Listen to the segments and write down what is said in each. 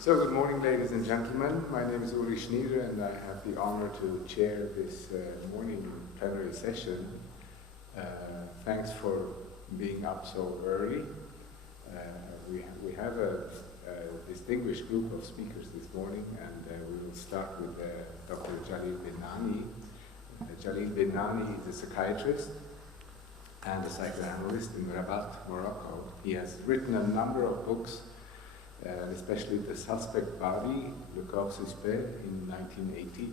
So, good morning, ladies and gentlemen. My name is Uli Schnieder, and I have the honor to chair this morning plenary session. Thanks for being up so early. We have a distinguished group of speakers this morning, and we will start with Dr. Jalil Bennani. Jalil Bennani is a psychiatrist and a psychoanalyst in Rabat, Morocco. He has written a number of books, especially The Suspect Body, Le Corps Suspect in 1980,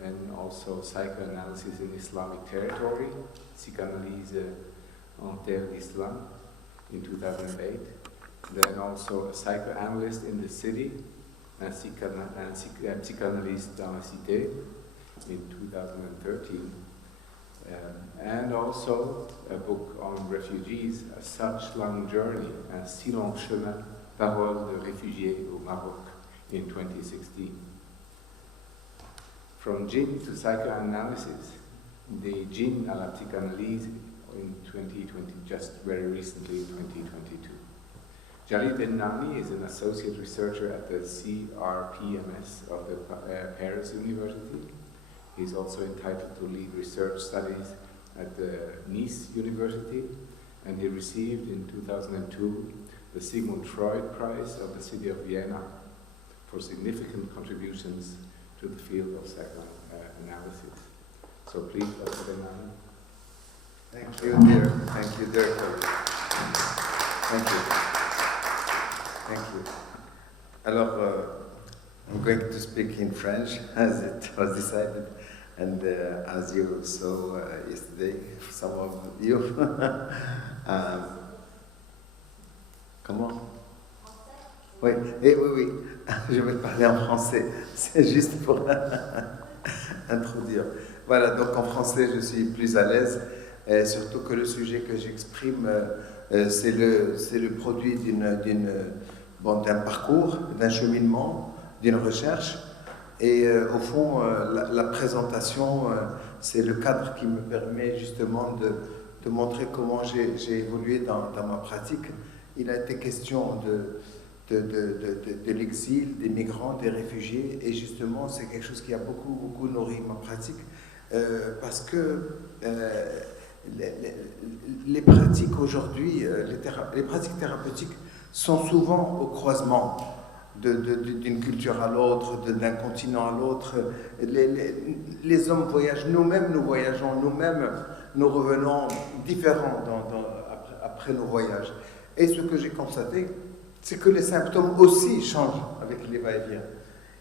then also Psychoanalysis in Islamic Territory, Psychanalyse en terre d'Islam in 2008, then also a psychoanalyst in the city, and psychanalyste dans la cité in 2013, and also a book on refugees, A Such Long Journey, Un si long chemin, Paroles de réfugiés au Maroc in 2016. From Jinn to psychoanalysis, the Jinn à la psychanalyse in 2020, just very recently in 2022. Jalil Bennani is an associate researcher at the CRPMS of the Paris University. He's also entitled to lead research studies at the Nice University, and he received in 2002 the Sigmund Freud Prize of the city of Vienna for significant contributions to the field of psychoanalysis. So please, Dr. Bennani. Thank you, dear. Thank you, dear. Thank you. Thank you. Alors, I'm going to speak in French, as it was decided, and as you saw yesterday, some of you. Comment? Oui, oui, je vais parler en français, c'est juste pour introduire. Voilà, donc en français je suis plus à l'aise, surtout que le sujet que j'exprime, c'est le produit d'un parcours, d'un cheminement, d'une recherche, et au fond, la présentation, c'est le cadre qui me permet justement de montrer comment j'ai évolué dans ma pratique. Il a été question de l'exil, des migrants, des réfugiés, et justement c'est quelque chose qui a beaucoup nourri ma pratique, parce que les pratiques aujourd'hui, les pratiques thérapeutiques sont souvent au croisement d'une culture à l'autre, d'un continent à l'autre. Les hommes voyagent, nous-mêmes nous voyageons, nous-mêmes nous revenons différents après nos voyages. Et ce que j'ai constaté, c'est que les symptômes aussi changent avec les va-et-vient.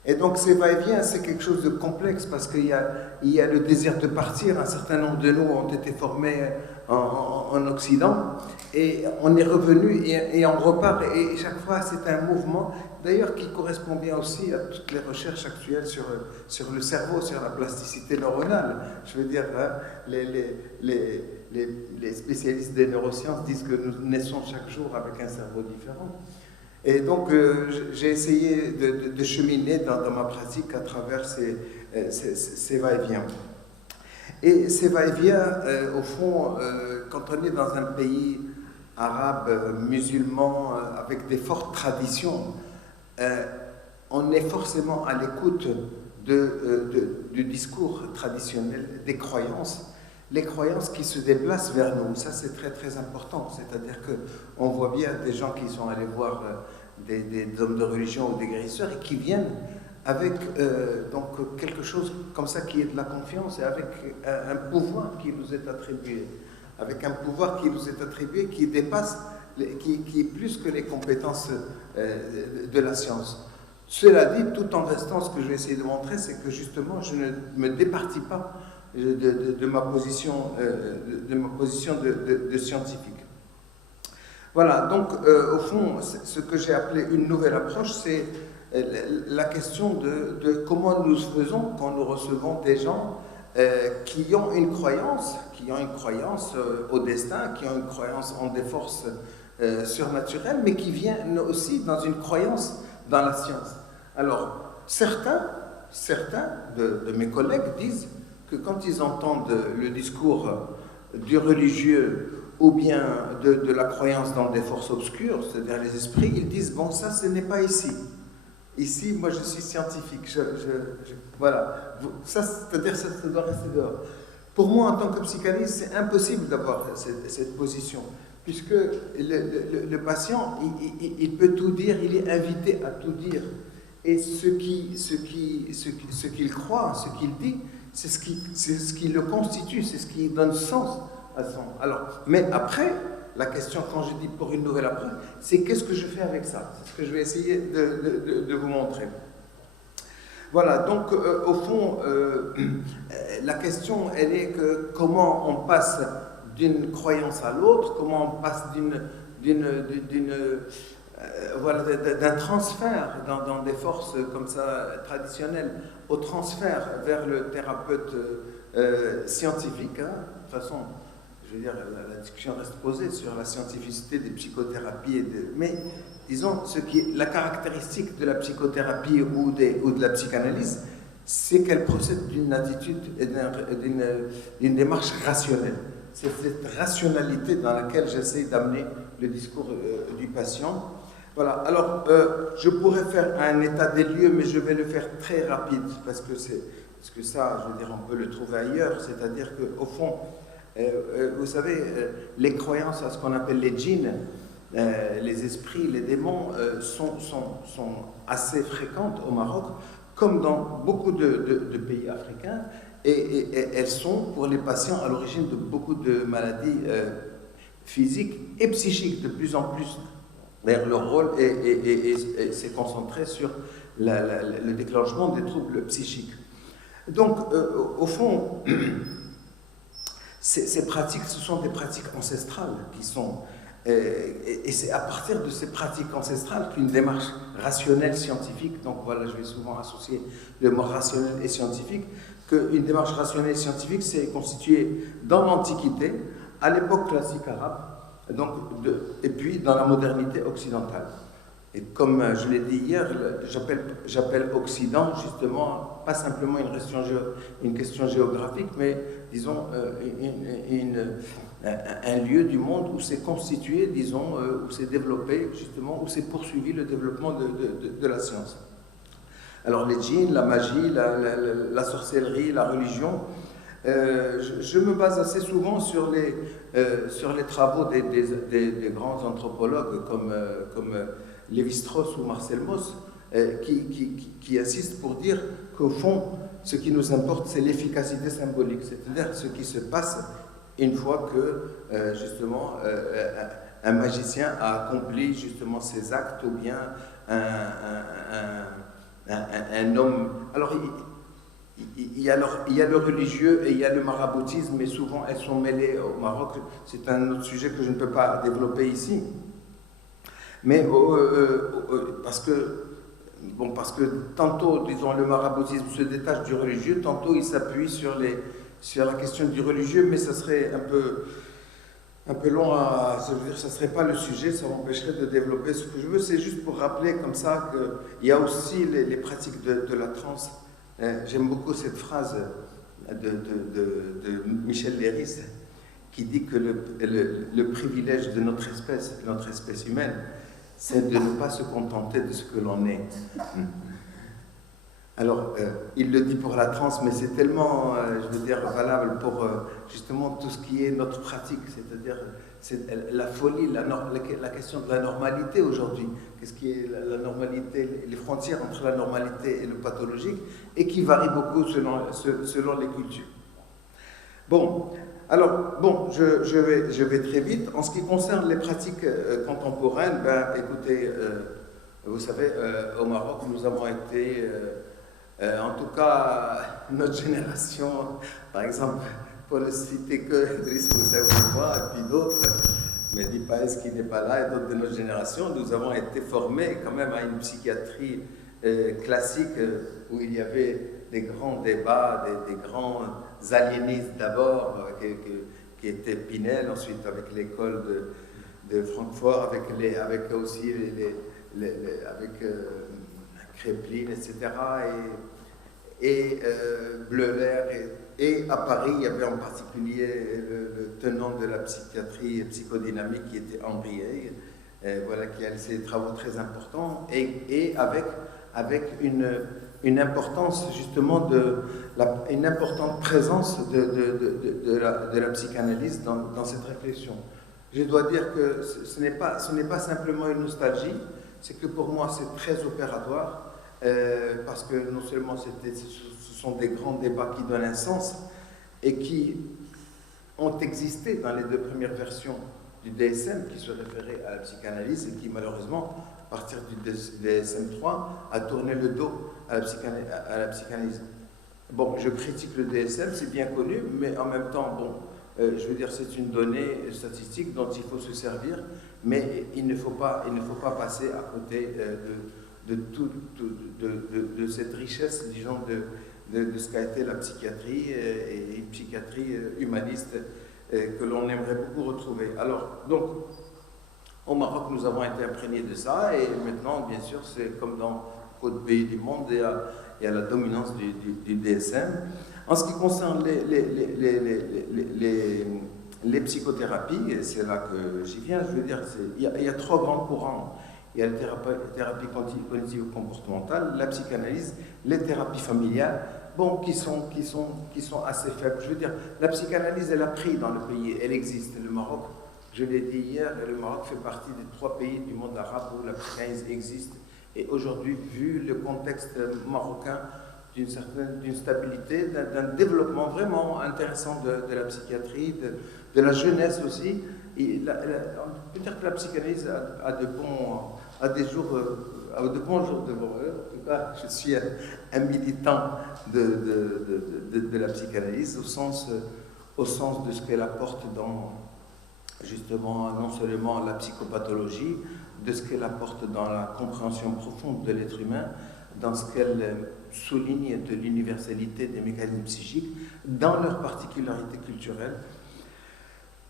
Et donc ces va-et-vient, c'est quelque chose de complexe parce qu'il y a le désir de partir. Un certain nombre de nous ont été formés en Occident et on est revenu et on repart. Et chaque fois, c'est un mouvement, d'ailleurs, qui correspond bien aussi à toutes les recherches actuelles sur le cerveau, sur la plasticité neuronale. Je veux dire, hein, les spécialistes des neurosciences disent que nous naissons chaque jour avec un cerveau différent. Et donc, j'ai essayé de cheminer dans ma pratique à travers ces va-et-vient. Et ces va-et-vient, au fond, quand on est dans un pays arabe, musulman, avec des fortes traditions, on est forcément à l'écoute du discours traditionnel, des croyances. Les croyances qui se déplacent vers nous, ça c'est très important. C'est-à-dire qu'on voit bien des gens qui sont allés voir des hommes de religion ou des guérisseurs et qui viennent avec donc quelque chose comme ça qui est de la confiance et avec un pouvoir qui nous est attribué. Avec un pouvoir qui nous est attribué qui dépasse, qui est plus que les compétences de la science. Cela dit, tout en restant, ce que je vais essayer de montrer, c'est que justement je ne me départis pas de ma position de scientifique. Voilà, donc au fond, ce que j'ai appelé une nouvelle approche, c'est la question de comment nous faisons quand nous recevons des gens qui ont une croyance au destin, qui ont une croyance en des forces surnaturelles, mais qui viennent aussi dans une croyance dans la science. Alors, certains de mes collègues disent que quand ils entendent le discours du religieux ou bien de la croyance dans des forces obscures, c'est-à-dire les esprits, ils disent, bon, ça, ce n'est pas ici. Ici, moi, je suis scientifique. Voilà. Ça, c'est-à-dire, ça doit rester dehors. Pour moi, en tant que psychanalyste, c'est impossible d'avoir cette position, puisque le patient, il peut tout dire, il est invité à tout dire. Et ce qu'il croit, ce qu'il dit, c'est ce qui le constitue, c'est ce qui donne sens à son... Alors, mais après, la question, quand je dis pour une nouvelle approche, c'est qu'est-ce que je fais avec ça? C'est ce que je vais essayer de vous montrer. Voilà, donc au fond, la question, elle est que comment on passe d'une croyance à l'autre, comment on passe voilà, d'un transfert dans des forces comme ça traditionnelles au transfert vers le thérapeute scientifique. Hein. De toute façon, je veux dire, la discussion reste posée sur la scientificité des psychothérapies. Mais disons, la caractéristique de la psychothérapie ou de la psychanalyse, c'est qu'elle procède d'une attitude et d'une démarche rationnelle. C'est cette rationalité dans laquelle j'essaie d'amener le discours du patient. Voilà, alors je pourrais faire un état des lieux, mais je vais le faire très rapide, parce que ça, je veux dire, on peut le trouver ailleurs, c'est-à-dire qu'au fond, vous savez, les croyances à ce qu'on appelle les djinns, les esprits, les démons, sont assez fréquentes au Maroc, comme dans beaucoup de pays africains, et elles sont, pour les patients, à l'origine de beaucoup de maladies physiques et psychiques, de plus en plus. D'ailleurs, leur rôle s'est concentré sur le déclenchement des troubles psychiques. Donc, au fond, ces pratiques, ce sont des pratiques ancestrales qui sont... et c'est à partir de ces pratiques ancestrales qu'une démarche rationnelle scientifique, donc voilà, je vais souvent associer le mot rationnel et scientifique, qu'une démarche rationnelle et scientifique s'est constituée dans l'Antiquité, à l'époque classique arabe, donc et puis dans la modernité occidentale. Et comme je l'ai dit hier, j'appelle Occident justement, pas simplement une question géographique, mais disons un lieu du monde où s'est constitué, disons, où s'est développé justement, où s'est poursuivi le développement de la science. Alors les djinns, la magie, la sorcellerie, la religion, je me base assez souvent sur les travaux des grands anthropologues comme Lévi-Strauss ou Marcel Mauss, qui insistent pour dire qu'au fond, ce qui nous importe, c'est l'efficacité symbolique, c'est-à-dire ce qui se passe une fois que, justement, un magicien a accompli justement ses actes, ou bien un homme... Alors, il y a le religieux et il y a le maraboutisme, mais souvent elles sont mêlées au Maroc. C'est un autre sujet que je ne peux pas développer ici. Mais parce que tantôt, disons, le maraboutisme se détache du religieux, tantôt il s'appuie sur la question du religieux, mais ça serait un peu long à... Ça veut dire, ça ne serait pas le sujet, ça m'empêcherait de développer ce que je veux. C'est juste pour rappeler comme ça qu'il y a aussi les pratiques de la transe. J'aime beaucoup cette phrase de Michel Léris qui dit que le privilège de notre espèce humaine, c'est de ne pas se contenter de ce que l'on est. Alors, il le dit pour la transe, mais c'est tellement, je veux dire, valable pour justement tout ce qui est notre pratique, c'est-à-dire la folie, la question de la normalité aujourd'hui. Qu'est-ce qui est la normalité, les frontières entre la normalité et le pathologique, et qui varie beaucoup selon les cultures. Bon, alors, je vais très vite. En ce qui concerne les pratiques contemporaines, écoutez, vous savez, au Maroc, nous avons été, en tout cas, notre génération, par exemple, pour ne citer que Driss Moussaoui et puis d'autres, Mehdi Paez qui n'est pas là, et d'autres de notre génération, nous avons été formés quand même à une psychiatrie classique où il y avait des grands débats, des grands aliénistes d'abord, qui étaient Pinel, ensuite avec l'école de Francfort, avec aussi avec Kreplin, etc. et Bleuler. Et à Paris, il y avait en particulier le tenant de la psychiatrie psychodynamique qui était Henriet, voilà, qui a ses travaux très importants, et avec une importance justement une importante présence de la psychanalyse dans cette réflexion. Je dois dire que ce n'est pas simplement une nostalgie, c'est que pour moi c'est très opératoire, parce que non seulement ce sont des grands débats qui donnent un sens et qui ont existé dans les deux premières versions du DSM qui se référaient à la psychanalyse et qui malheureusement, à partir du DSM-3, a tourné le dos à la psychanalyse. Bon, je critique le DSM, c'est bien connu, mais en même temps, bon, je veux dire, c'est une donnée statistique dont il faut se servir, mais il ne faut pas passer à côté de cette richesse, disons, de ce qu'a été la psychiatrie et une psychiatrie humaniste que l'on aimerait beaucoup retrouver. Alors, donc, au Maroc, nous avons été imprégnés de ça, et maintenant, bien sûr, c'est comme dans beaucoup de pays du monde, il y a la dominance du DSM. En ce qui concerne les psychothérapies, et c'est là que j'y viens, je veux dire, il y a trois grands courants. Il y a la thérapie cognitivo-comportementale, la psychanalyse, les thérapies familiales, bon, qui sont assez faibles. Je veux dire, la psychanalyse, elle a pris dans le pays, elle existe. Le Maroc, je l'ai dit hier, le Maroc fait partie des 3 pays du monde arabe où la psychanalyse existe. Et aujourd'hui, vu le contexte marocain, d'une stabilité, d'un développement vraiment intéressant de la psychiatrie, de la jeunesse aussi, on peut dire que la psychanalyse a de bons jours devant eux. En tout cas, je suis un militant de la psychanalyse au sens de ce qu'elle apporte dans, justement, non seulement la psychopathologie, de ce qu'elle apporte dans la compréhension profonde de l'être humain, dans ce qu'elle souligne de l'universalité des mécanismes psychiques, dans leurs particularités culturelles.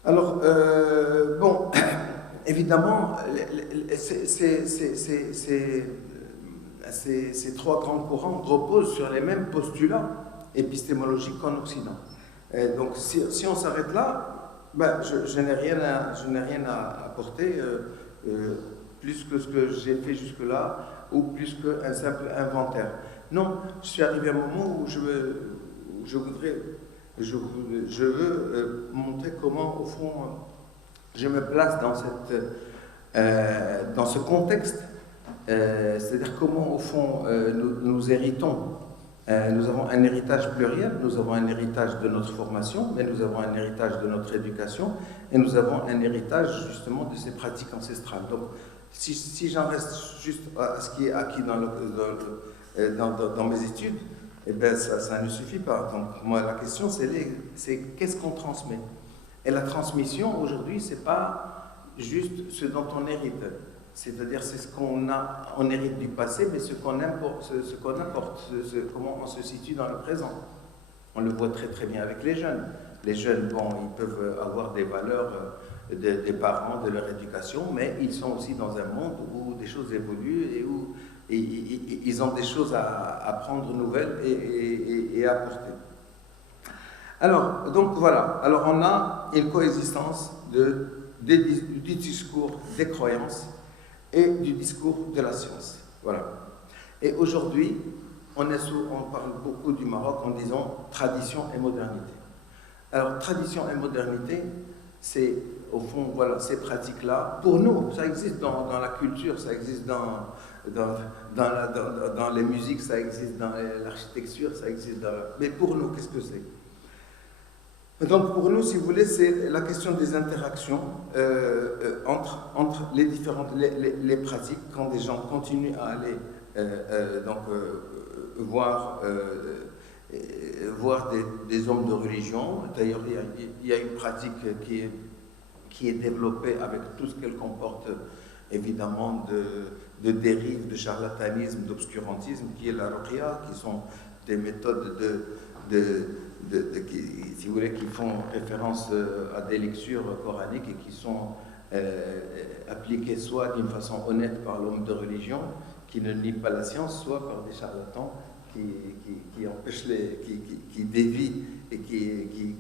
Alors, bon, évidemment, ces 3 grands courants reposent sur les mêmes postulats épistémologiques qu'en Occident. Et donc, si on s'arrête là, ben, je n'ai rien à apporter plus que ce que j'ai fait jusque-là, ou plus qu'un simple inventaire. Non, je suis arrivé à un moment où je veux montrer comment, au fond, je me place dans ce contexte, c'est-à-dire comment, au fond, nous héritons. Nous avons un héritage pluriel, nous avons un héritage de notre formation, mais nous avons un héritage de notre éducation, et nous avons un héritage, justement, de ces pratiques ancestrales. Donc, si j'en reste juste à ce qui est acquis dans mes études, eh bien, ça ne suffit pas. Donc, moi, la question, c'est qu'est-ce qu'on transmet? Et la transmission, aujourd'hui, c'est pas juste ce dont on hérite. C'est-à-dire, c'est ce qu'on hérite du passé, mais ce qu'on apporte, comment on se situe dans le présent. On le voit très très bien avec les jeunes. Les jeunes, bon, ils peuvent avoir des valeurs des parents, de leur éducation, mais ils sont aussi dans un monde où des choses évoluent et où ils ont des choses à prendre nouvelles et à apporter. Alors, donc voilà. Alors, on a une coexistence du discours des croyances et du discours de la science. Voilà. Et aujourd'hui, on parle beaucoup du Maroc en disant tradition et modernité. Alors, tradition et modernité, c'est au fond, voilà, ces pratiques-là, pour nous, ça existe dans la culture, ça existe dans les musiques, ça existe dans l'architecture, ça existe mais pour nous, qu'est-ce que c'est? Donc pour nous, si vous voulez, c'est la question des interactions entre les différentes les pratiques, quand des gens continuent à aller voir des hommes de religion. D'ailleurs, il y a une pratique qui est développée avec tout ce qu'elle comporte, évidemment, de dérives, de charlatanisme, d'obscurantisme, qui est la ruqya, qui sont des méthodes si vous voulez, qui font référence à des lectures coraniques et qui sont appliquées soit d'une façon honnête par l'homme de religion, qui ne nie pas la science, soit par des charlatans qui empêche qui dévie et qui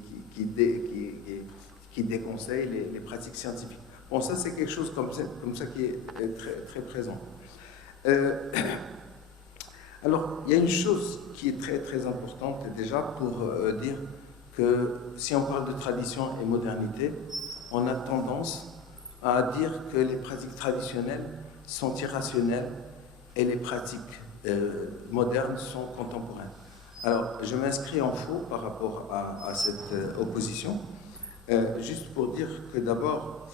déconseille les pratiques scientifiques. Bon, ça c'est quelque chose comme ça qui est très, très présent. Alors, il y a une chose qui est très, très importante déjà pour dire que si on parle de tradition et modernité, on a tendance à dire que les pratiques traditionnelles sont irrationnelles et les pratiques modernes sont contemporaines. Alors, je m'inscris en faux par rapport à cette opposition, juste pour dire que d'abord,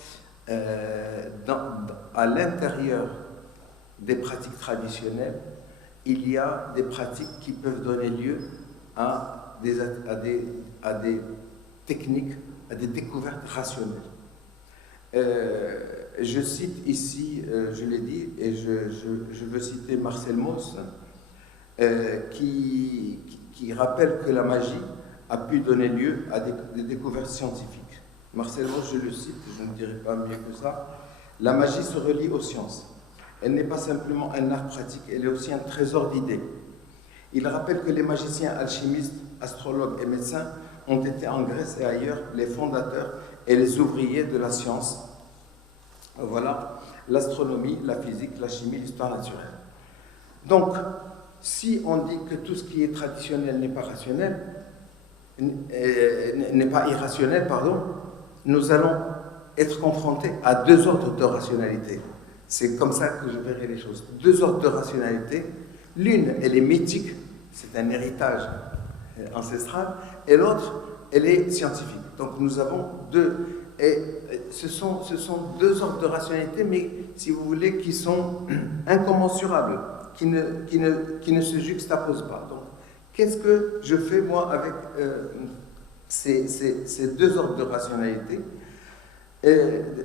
à l'intérieur des pratiques traditionnelles, il y a des pratiques qui peuvent donner lieu à des techniques, à des découvertes rationnelles. Je cite ici, je l'ai dit, et je veux citer Marcel Mauss, qui rappelle que la magie a pu donner lieu à des découvertes scientifiques. Marcel Mauss, je le cite, je ne dirai pas mieux que ça. La magie se relie aux sciences. Elle n'est pas simplement un art pratique, elle est aussi un trésor d'idées. Il rappelle que les magiciens, alchimistes, astrologues et médecins ont été en Grèce et ailleurs les fondateurs et les ouvriers de la science. Voilà, l'astronomie, la physique, la chimie, l'histoire naturelle. Donc, si on dit que tout ce qui est traditionnel n'est pas rationnel, n'est pas irrationnel, pardon, nous allons être confrontés à deux ordres de rationalité. C'est comme ça que je verrai les choses. Deux ordres de rationalité. L'une, elle est mythique, c'est un héritage ancestral, et l'autre, elle est scientifique. Donc nous avons deux. Et ce sont deux ordres de rationalité, mais si vous voulez, qui sont incommensurables, qui ne se juxtaposent pas. Donc, qu'est-ce que je fais, moi, avec ces deux ordres de rationalité?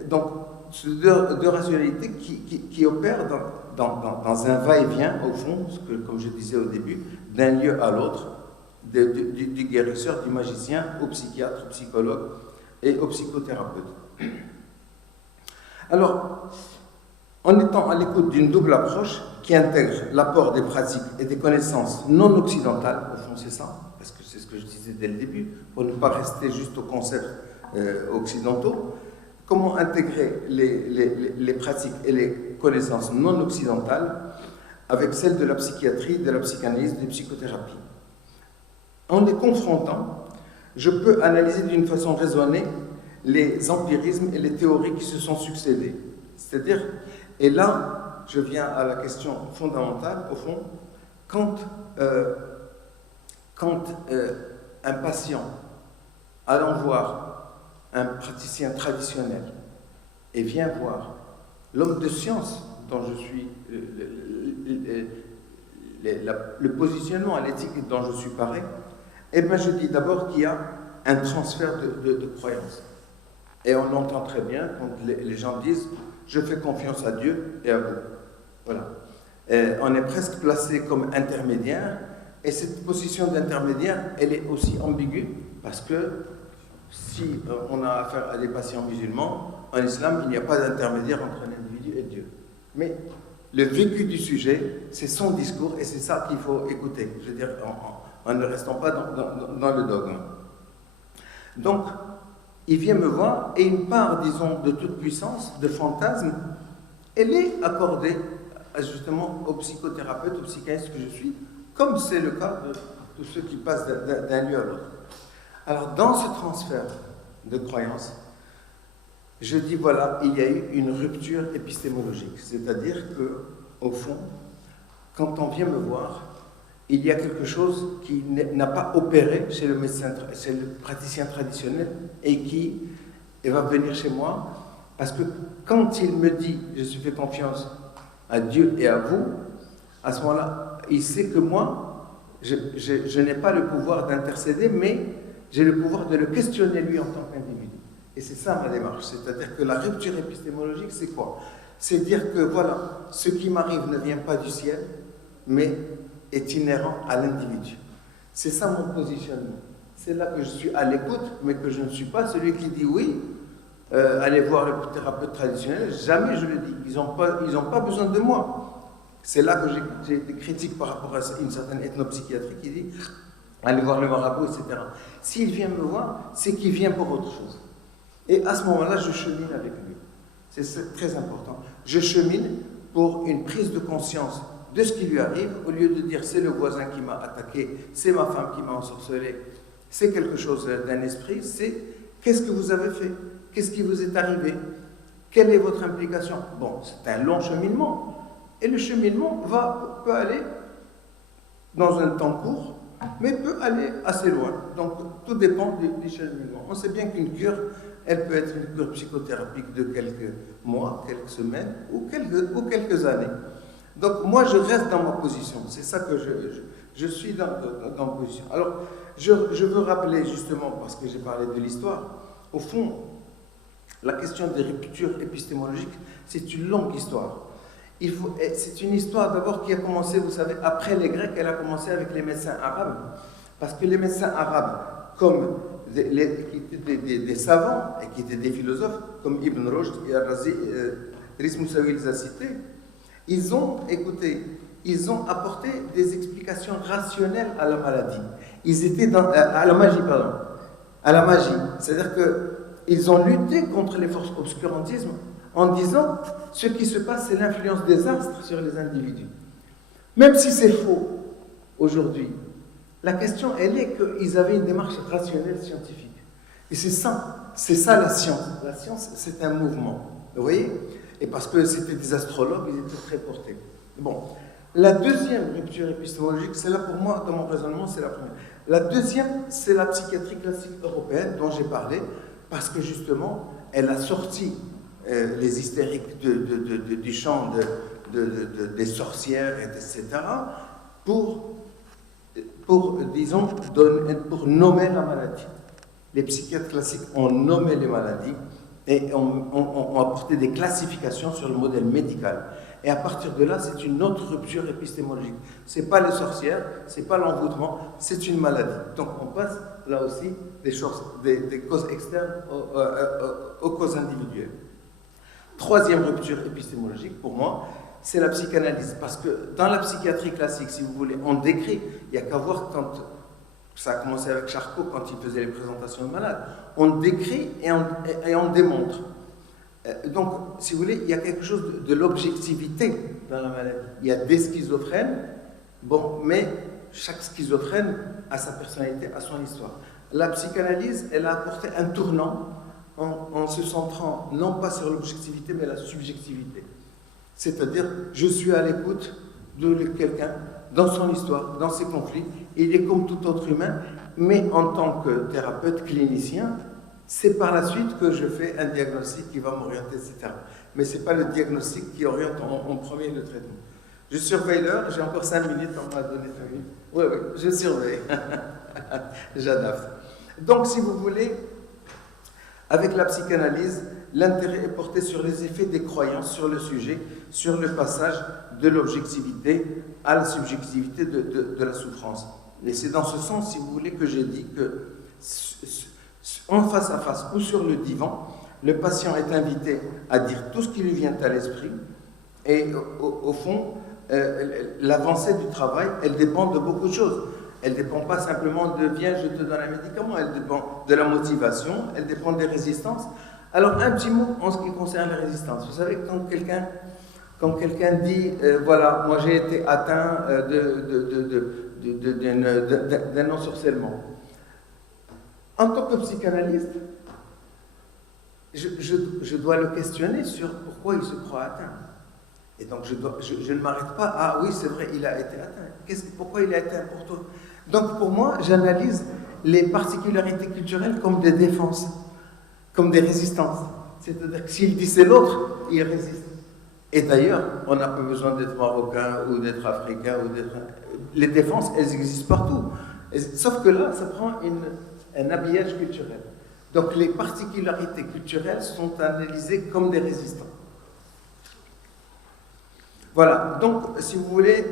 Donc, ces deux rationalités qui opèrent dans un va-et-vient, au fond, comme je disais au début, d'un lieu à l'autre, du guérisseur, du magicien, au psychiatre, au psychologue et au psychothérapeute. Alors, en étant à l'écoute d'une double approche qui intègre l'apport des pratiques et des connaissances non occidentales, au fond c'est ça, parce que c'est ce que je disais dès le début, pour ne pas rester juste aux concepts occidentaux, comment intégrer les pratiques et les connaissances non occidentales avec celles de la psychiatrie, de la psychanalyse, des psychothérapies. En les confrontant, je peux analyser d'une façon raisonnée les empirismes et les théories qui se sont succédés. C'est-à-dire, et là, je viens à la question fondamentale, au fond, quand un patient allant voir un praticien traditionnel et vient voir l'homme de science dont je suis, le positionnement à l'éthique dont je suis paré, eh bien je dis d'abord qu'il y a un transfert de croyance. Et on l'entend très bien quand les gens disent « je fais confiance à Dieu et à vous ». Voilà. Et on est presque placé comme intermédiaire, et cette position d'intermédiaire, elle est aussi ambiguë, parce que si on a affaire à des patients musulmans, en islam, il n'y a pas d'intermédiaire entre un individu et Dieu. Mais le vécu du sujet, c'est son discours, et c'est ça qu'il faut écouter. Je veux dire, en ne restant pas dans le dogme. Donc, il vient me voir, et une part, disons, de toute puissance, de fantasme, elle est accordée justement aux psychothérapeutes, aux psychanalystes que je suis, comme c'est le cas de tous ceux qui passent d'un lieu à l'autre. Alors, dans ce transfert de croyances, je dis, voilà, il y a eu une rupture épistémologique. C'est-à-dire que, au fond, quand on vient me voir, il y a quelque chose qui n'a pas opéré chez le médecin, chez le praticien traditionnel, et qui va venir chez moi, parce que quand il me dit « je suis fait confiance à Dieu et à vous », à ce moment-là, il sait que moi, je n'ai pas le pouvoir d'intercéder, mais j'ai le pouvoir de le questionner lui en tant qu'individu. Et c'est ça ma démarche, c'est-à-dire que la rupture épistémologique, c'est quoi? C'est dire que voilà, ce qui m'arrive ne vient pas du ciel, mais est inhérent à l'individu. C'est ça mon positionnement. C'est là que je suis à l'écoute, mais que je ne suis pas celui qui dit oui, allez voir le thérapeute traditionnel. Jamais je le dis. Ils n'ont pas besoin de moi. C'est là que j'ai été critique par rapport à une certaine ethnopsychiatrie qui dit allez voir le marabout, etc. S'il vient me voir, c'est qu'il vient pour autre chose. Et à ce moment-là, je chemine avec lui. C'est très important. Je chemine pour une prise de conscience de ce qui lui arrive, au lieu de dire c'est le voisin qui m'a attaqué, c'est ma femme qui m'a ensorcelé, c'est quelque chose d'un esprit, c'est qu'est-ce que vous avez fait, qu'est-ce qui vous est arrivé, quelle est votre implication. Bon, c'est un long cheminement, et le cheminement peut aller dans un temps court, mais peut aller assez loin. Donc tout dépend du cheminement. On sait bien qu'une cure, elle peut être une cure psychothérapique de quelques mois, quelques semaines ou quelques années. Donc moi je reste dans ma position, c'est ça que je suis dans ma position. Alors je veux rappeler justement, parce que j'ai parlé de l'histoire, au fond, la question des ruptures épistémologiques, c'est une longue histoire. C'est une histoire d'abord qui a commencé, vous savez, après les Grecs, elle a commencé avec les médecins arabes, parce que les médecins arabes, comme qui étaient des savants et qui étaient des philosophes, comme Ibn Rushd et Al-Razi, Riz Moussaoui les a cités, ils ont apporté des explications rationnelles à la maladie. Ils étaient à la magie, pardon. À la magie. C'est-à-dire qu'ils ont lutté contre les forces obscurantisme en disant ce qui se passe, c'est l'influence des astres sur les individus. Même si c'est faux aujourd'hui, la question, elle est qu'ils avaient une démarche rationnelle scientifique. Et c'est ça la science. La science, c'est un mouvement. Vous voyez ? Et parce que c'était des astrologues, ils étaient très portés. Bon. La deuxième rupture épistémologique, c'est là pour moi, dans mon raisonnement, c'est la première. La deuxième, c'est la psychiatrie classique européenne dont j'ai parlé, parce que justement, elle a sorti les hystériques du champ des sorcières, etc., pour nommer la maladie. Les psychiatres classiques ont nommé les maladies et ont apporté des classifications sur le modèle médical. Et à partir de là, c'est une autre rupture épistémologique. Ce n'est pas les sorcières, ce n'est pas l'envoûtement, c'est une maladie. Donc on passe là aussi des causes externes aux causes individuelles. Troisième rupture épistémologique, pour moi, c'est la psychanalyse. Parce que dans la psychiatrie classique, si vous voulez, on décrit, il n'y a qu'à voir quand ça a commencé avec Charcot, quand il faisait les présentations de malades, on décrit et on démontre. Donc, si vous voulez, il y a quelque chose de l'objectivité dans la maladie. Il y a des schizophrènes, bon, mais chaque schizophrène a sa personnalité, a son histoire. La psychanalyse, elle a apporté un tournant en se centrant non pas sur l'objectivité, mais la subjectivité. C'est-à-dire, je suis à l'écoute de quelqu'un dans son histoire, dans ses conflits. Il est comme tout autre humain, mais en tant que thérapeute clinicien, c'est par la suite que je fais un diagnostic qui va m'orienter, etc. Mais ce n'est pas le diagnostic qui oriente en premier le traitement. Je surveille l'heure, j'ai encore 5 minutes, on m'a donné 5 minutes. Oui, je surveille. J'adapte. Donc, si vous voulez, avec la psychanalyse, l'intérêt est porté sur les effets des croyances sur le sujet, sur le passage de l'objectivité à la subjectivité de la souffrance. Et c'est dans ce sens, si vous voulez, que j'ai dit que en face à face ou sur le divan, le patient est invité à dire tout ce qui lui vient à l'esprit et au fond, l'avancée du travail, elle dépend de beaucoup de choses. Elle ne dépend pas simplement de « viens, je te donne un médicament », elle dépend de la motivation, elle dépend des résistances. Alors, un petit mot en ce qui concerne les résistances. Vous savez, quand quelqu'un dit voilà, moi j'ai été atteint d'un ensorcellement. En tant que psychanalyste, je dois le questionner sur pourquoi il se croit atteint. Et donc je ne m'arrête pas, ah oui, c'est vrai, il a été atteint. Pourquoi il a été pour toi? Donc pour moi, j'analyse les particularités culturelles comme des défenses, comme des résistances. C'est-à-dire que s'il dit c'est l'autre, il résiste. Et d'ailleurs, on n'a pas besoin d'être marocain ou d'être africain ou d'être... Les défenses, elles existent partout. Sauf que là, ça prend un habillage culturel. Donc les particularités culturelles sont analysées comme des résistants. Voilà, donc si vous voulez,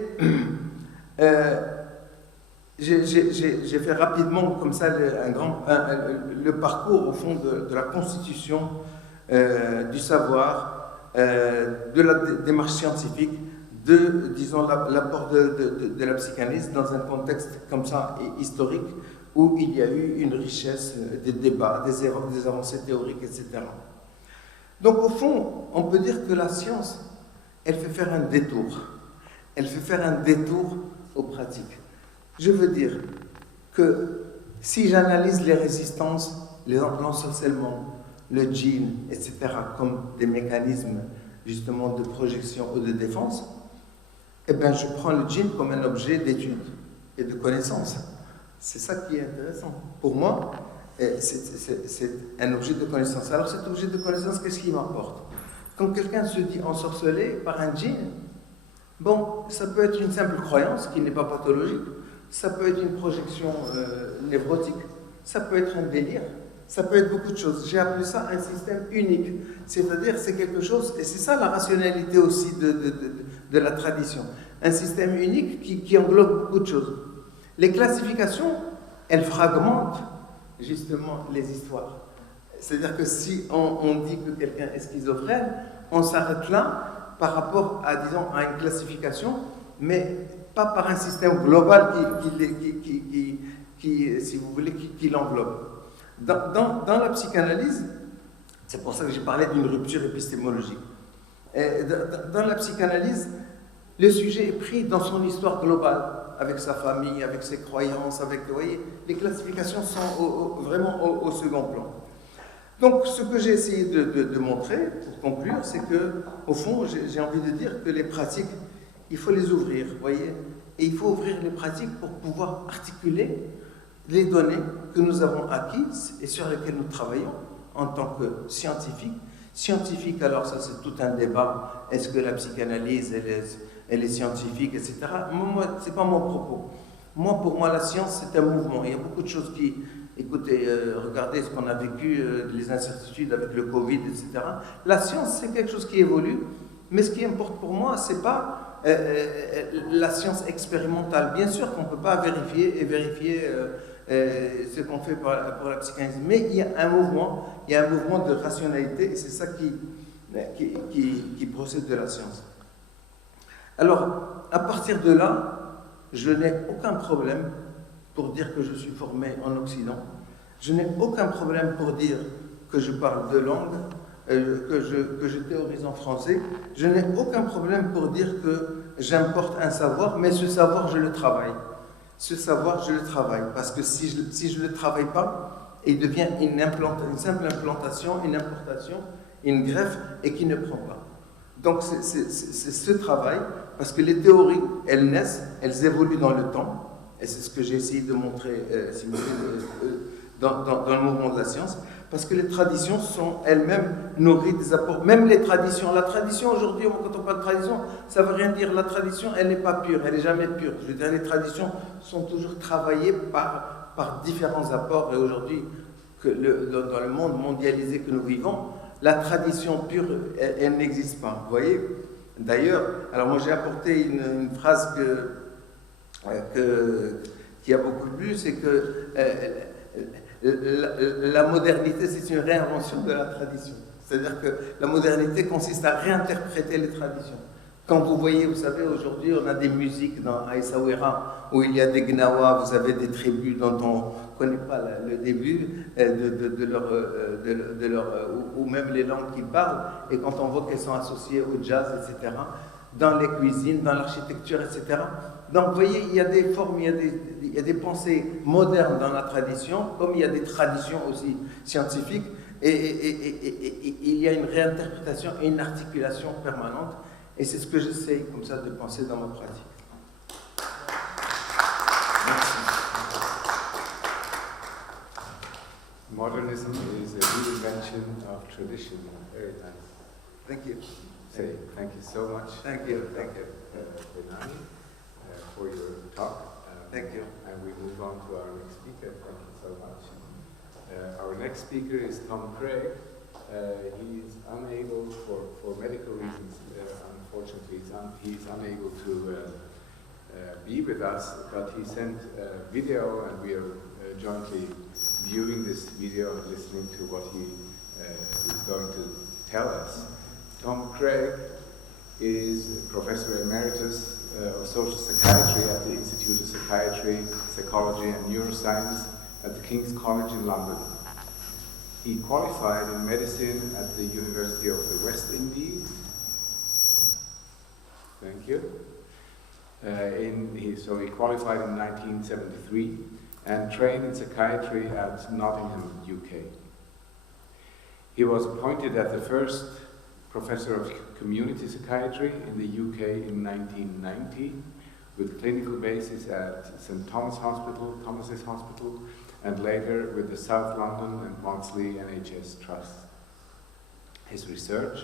j'ai fait rapidement comme ça le parcours au fond de la constitution du savoir, de la démarche scientifique, de, disons, l'apport de la psychanalyse dans un contexte comme ça historique où il y a eu une richesse des débats, des avancées théoriques, etc. Donc au fond, on peut dire que la science, elle fait faire un détour. Elle fait faire un détour aux pratiques. Je veux dire que si j'analyse les résistances, l'ensorcellement, le djinn, etc., comme des mécanismes justement de projection ou de défense, eh bien je prends le djinn comme un objet d'étude et de connaissance. C'est ça qui est intéressant. Pour moi, c'est un objet de connaissance. Alors cet objet de connaissance, qu'est-ce qu'il m'apporte? Quand quelqu'un se dit ensorcelé par un djinn, bon, ça peut être une simple croyance qui n'est pas pathologique, ça peut être une projection névrotique, ça peut être un délire, ça peut être beaucoup de choses. J'ai appelé ça un système unique. C'est-à-dire, c'est quelque chose, et c'est ça la rationalité aussi de la tradition. Un système unique qui englobe beaucoup de choses. Les classifications, elles fragmentent justement les histoires. C'est-à-dire que si on dit que quelqu'un est schizophrène, on s'arrête là par rapport à, disons, à une classification, mais pas par un système global qui si vous voulez, qui l'englobe. Dans la psychanalyse, c'est pour ça que j'ai parlé d'une rupture épistémologique. Dans la psychanalyse, le sujet est pris dans son histoire globale, avec sa famille, avec ses croyances, avec, vous voyez, les classifications sont vraiment au second plan. Donc, ce que j'ai essayé de montrer, pour conclure, c'est que, au fond, j'ai envie de dire que les pratiques, il faut les ouvrir, vous voyez, et il faut ouvrir les pratiques pour pouvoir articuler les données que nous avons acquises et sur lesquelles nous travaillons en tant que scientifiques. Scientifique, alors ça c'est tout un débat, est-ce que la psychanalyse, elle est scientifique, etc. Moi, c'est pas mon propos. Pour moi, la science, c'est un mouvement. Il y a beaucoup de choses qui... Écoutez, regardez ce qu'on a vécu, les incertitudes avec le Covid, etc. La science, c'est quelque chose qui évolue, mais ce qui importe pour moi, c'est pas la science expérimentale. Bien sûr qu'on ne peut pas vérifier ce qu'on fait pour la psychanalyse, mais il y a un mouvement de rationalité, et c'est ça qui procède de la science. Alors, à partir de là, je n'ai aucun problème pour dire que je suis formé en Occident. Je n'ai aucun problème pour dire que je parle deux langues, que je théorise en français. Je n'ai aucun problème pour dire que j'importe un savoir, mais ce savoir, je le travaille. Ce savoir, je le travaille. Parce que si je ne le travaille pas, il devient une simple implantation, une importation, une greffe, et qui ne prend pas. Donc c'est ce travail, parce que les théories, elles naissent, elles évoluent dans le temps, et c'est ce que j'ai essayé de montrer si vous voulez, dans le mouvement de la science, parce que les traditions sont elles-mêmes nourries des apports. Même les traditions. La tradition aujourd'hui, quand on parle de tradition, ça ne veut rien dire. La tradition, elle n'est pas pure, elle n'est jamais pure. Je veux dire, les traditions sont toujours travaillées par différents apports. Et aujourd'hui, dans le monde mondialisé que nous vivons, la tradition pure, elle n'existe pas. Vous voyez? D'ailleurs, alors moi j'ai apporté une phrase qui a beaucoup plu, c'est que la modernité, c'est une réinvention de la tradition. C'est-à-dire que la modernité consiste à réinterpréter les traditions. Quand vous voyez, vous savez, aujourd'hui, on a des musiques dans Aïssaouira où il y a des gnawa, vous avez des tribus dont on ne connaît pas le début ou même les langues qu'ils parlent, et quand on voit qu'elles sont associées au jazz, etc., dans les cuisines, dans l'architecture, etc. Donc, vous voyez, il y a des formes, il y a des pensées modernes dans la tradition, comme il y a des traditions aussi scientifiques, et il y a une réinterprétation et une articulation permanente. Et c'est ce que j'essaie comme ça de penser dans ma pratique. Merci. Modernism is a reinvention of tradition. Very nice. Thank you. Thank you so much. Thank you. Benani, for your talk. Thank you. And we move on to our next speaker. Thank you so much. Our next speaker is Tom Craig. He is unable, for medical reasons, unfortunately, he's unable to be with us, but he sent a video, and we are jointly viewing this video and listening to what he is going to tell us. Tom Craig is Professor Emeritus of Social Psychiatry at the Institute of Psychiatry, Psychology and Neuroscience at the King's College in London. He qualified in medicine at the University of the West Indies. Thank you. So he qualified in 1973 and trained in psychiatry at Nottingham, UK. He was appointed as the first Professor of Community Psychiatry in the UK in 1990, with clinical basis at St Thomas's Hospital, and later with the South London and Maudsley NHS Trust. His research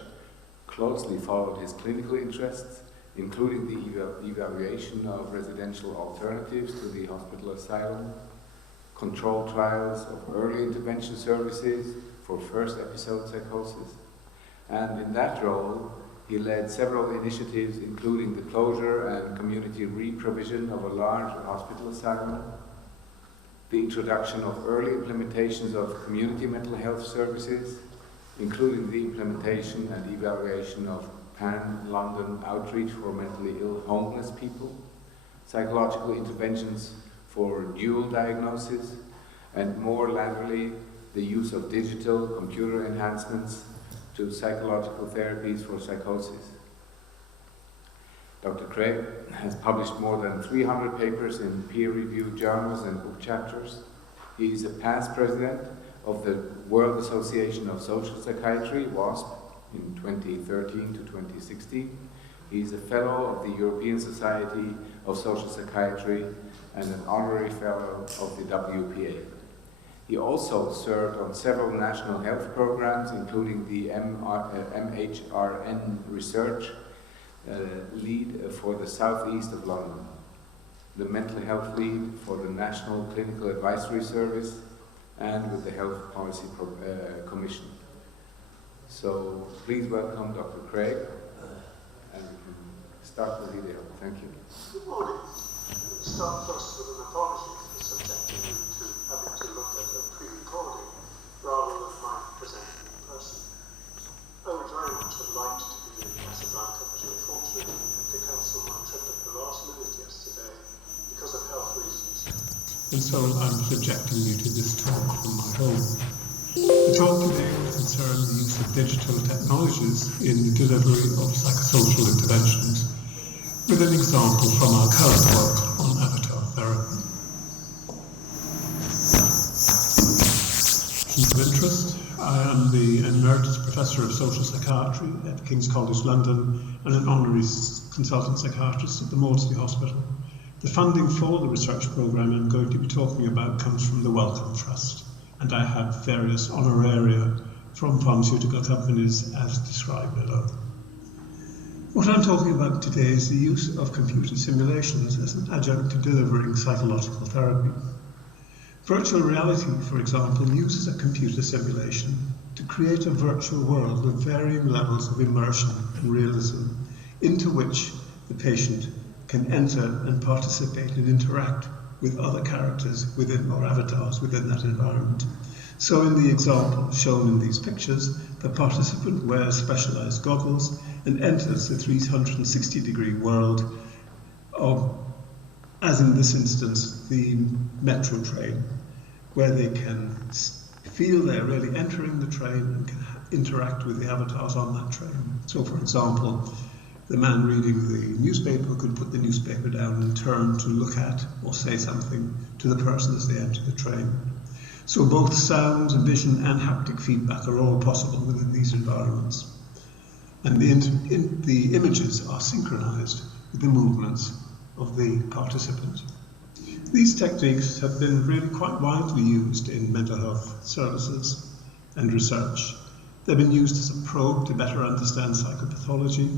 closely followed his clinical interests, including the evaluation of residential alternatives to the hospital asylum, controlled trials of early intervention services for first episode psychosis. And in that role, he led several initiatives, including the closure and community re-provision of a large hospital asylum, the introduction of early implementations of community mental health services, including the implementation and evaluation of pan-London outreach for mentally ill homeless people, psychological interventions for dual diagnosis, and more latterly, the use of digital computer enhancements to psychological therapies for psychosis. Dr. Craig has published more than 300 papers in peer-reviewed journals and book chapters. He is a past president of the World Association of Social Psychiatry, WASP, in 2013 to 2016. He is a fellow of the European Society of Social Psychiatry and an honorary fellow of the WPA. He also served on several national health programs, including the MHRN research lead for the southeast of London, the mental health lead for the National Clinical Advisory Service, and with the Health Policy Commission. So please welcome Dr. Craig, and we can start the video. Thank you. Good morning. Start first with an apology for subjecting you to having to look at a pre-recording rather than my presenting in person. I would very much have liked to be in Casablanca, but unfortunately to cancel my trip at the last minute yesterday because of health reasons. And so I'm subjecting you to this talk from my home. The talk today will concern the use of digital technologies in the delivery of psychosocial interventions, with an example from our current work on avatar therapy. Of interest, I am the Emeritus Professor of Social Psychiatry at King's College London and an honorary consultant psychiatrist at the Maudsley Hospital. The funding for the research programme I'm going to be talking about comes from the Wellcome Trust, and I have various honoraria from pharmaceutical companies as described below. What I'm talking about today is the use of computer simulations as an adjunct to delivering psychological therapy. Virtual reality, for example, uses a computer simulation to create a virtual world with varying levels of immersion and realism, into which the patient can enter and participate and interact with other characters within, or avatars within, that environment. So in the example shown in these pictures, the participant wears specialized goggles and enters the 360-degree world of, as in this instance, the metro train, where they can feel they're really entering the train and can interact with the avatars on that train. So for example, the man reading the newspaper could put the newspaper down and turn to look at or say something to the person as they enter the train. So both sounds, vision and haptic feedback are all possible within these environments. And the images are synchronized with the movements of the participant. These techniques have been really quite widely used in mental health services and research. They've been used as a probe to better understand psychopathology,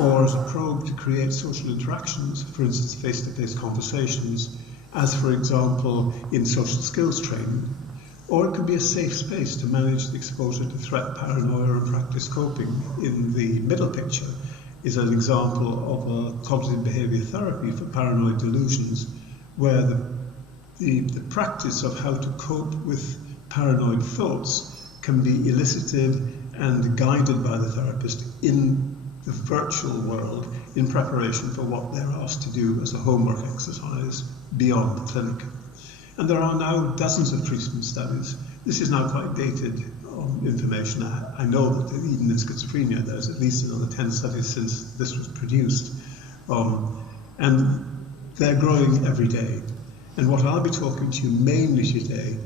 or as a probe to create social interactions, for instance, face-to-face conversations, as for example in social skills training. Or it could be a safe space to manage the exposure to threat, paranoia, and practice coping. In the middle picture is an example of a cognitive behavior therapy for paranoid delusions, where the practice of how to cope with paranoid thoughts can be elicited and guided by the therapist in the virtual world in preparation for what they're asked to do as a homework exercise beyond the clinic. And there are now dozens of treatment studies. This is now quite dated information. I know that even in schizophrenia there's at least another 10 studies since this was produced. And they're growing every day. And what I'll be talking to you mainly today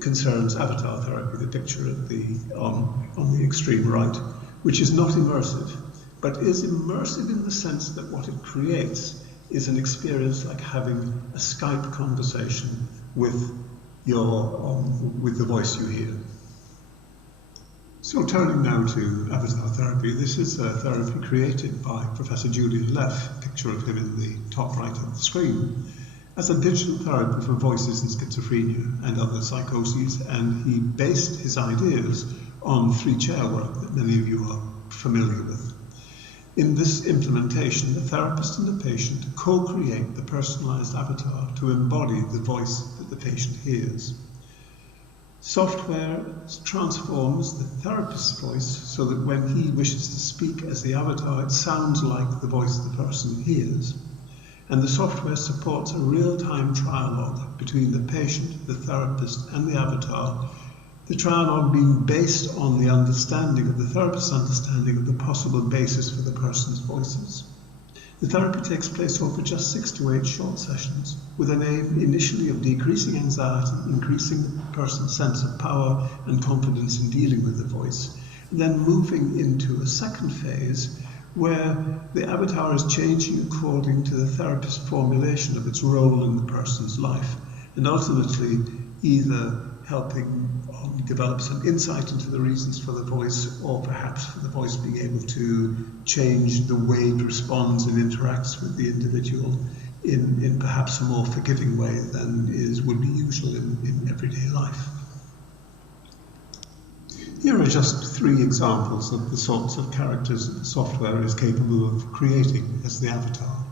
concerns avatar therapy, the picture at on the extreme right, which is not immersive, but is immersive in the sense that what it creates is an experience like having a Skype conversation with with the voice you hear. So turning now to avatar therapy, this is a therapy created by Professor Julian Leff, a picture of him in the top right of the screen, as a digital therapy for voices in schizophrenia and other psychoses, and he based his ideas on 3-chair work that many of you are familiar with. In this implementation, the therapist and the patient co-create the personalized avatar to embody the voice that the patient hears. Software transforms the therapist's voice so that when he wishes to speak as the avatar, it sounds like the voice the person hears. And the software supports a real-time trialogue between the patient, the therapist, and the avatar, the trialogue being based on the understanding of the therapist's understanding of the possible basis for the person's voices. The therapy takes place over just 6 to 8 short sessions, with an aim initially of decreasing anxiety, increasing the person's sense of power and confidence in dealing with the voice, and then moving into a second phase where the avatar is changing according to the therapist's formulation of its role in the person's life, and ultimately either helping develop some insight into the reasons for the voice, or perhaps for the voice being able to change the way it responds and interacts with the individual in perhaps a more forgiving way than would be usual in everyday life. Here are just 3 examples of the sorts of characters that the software is capable of creating as the avatar.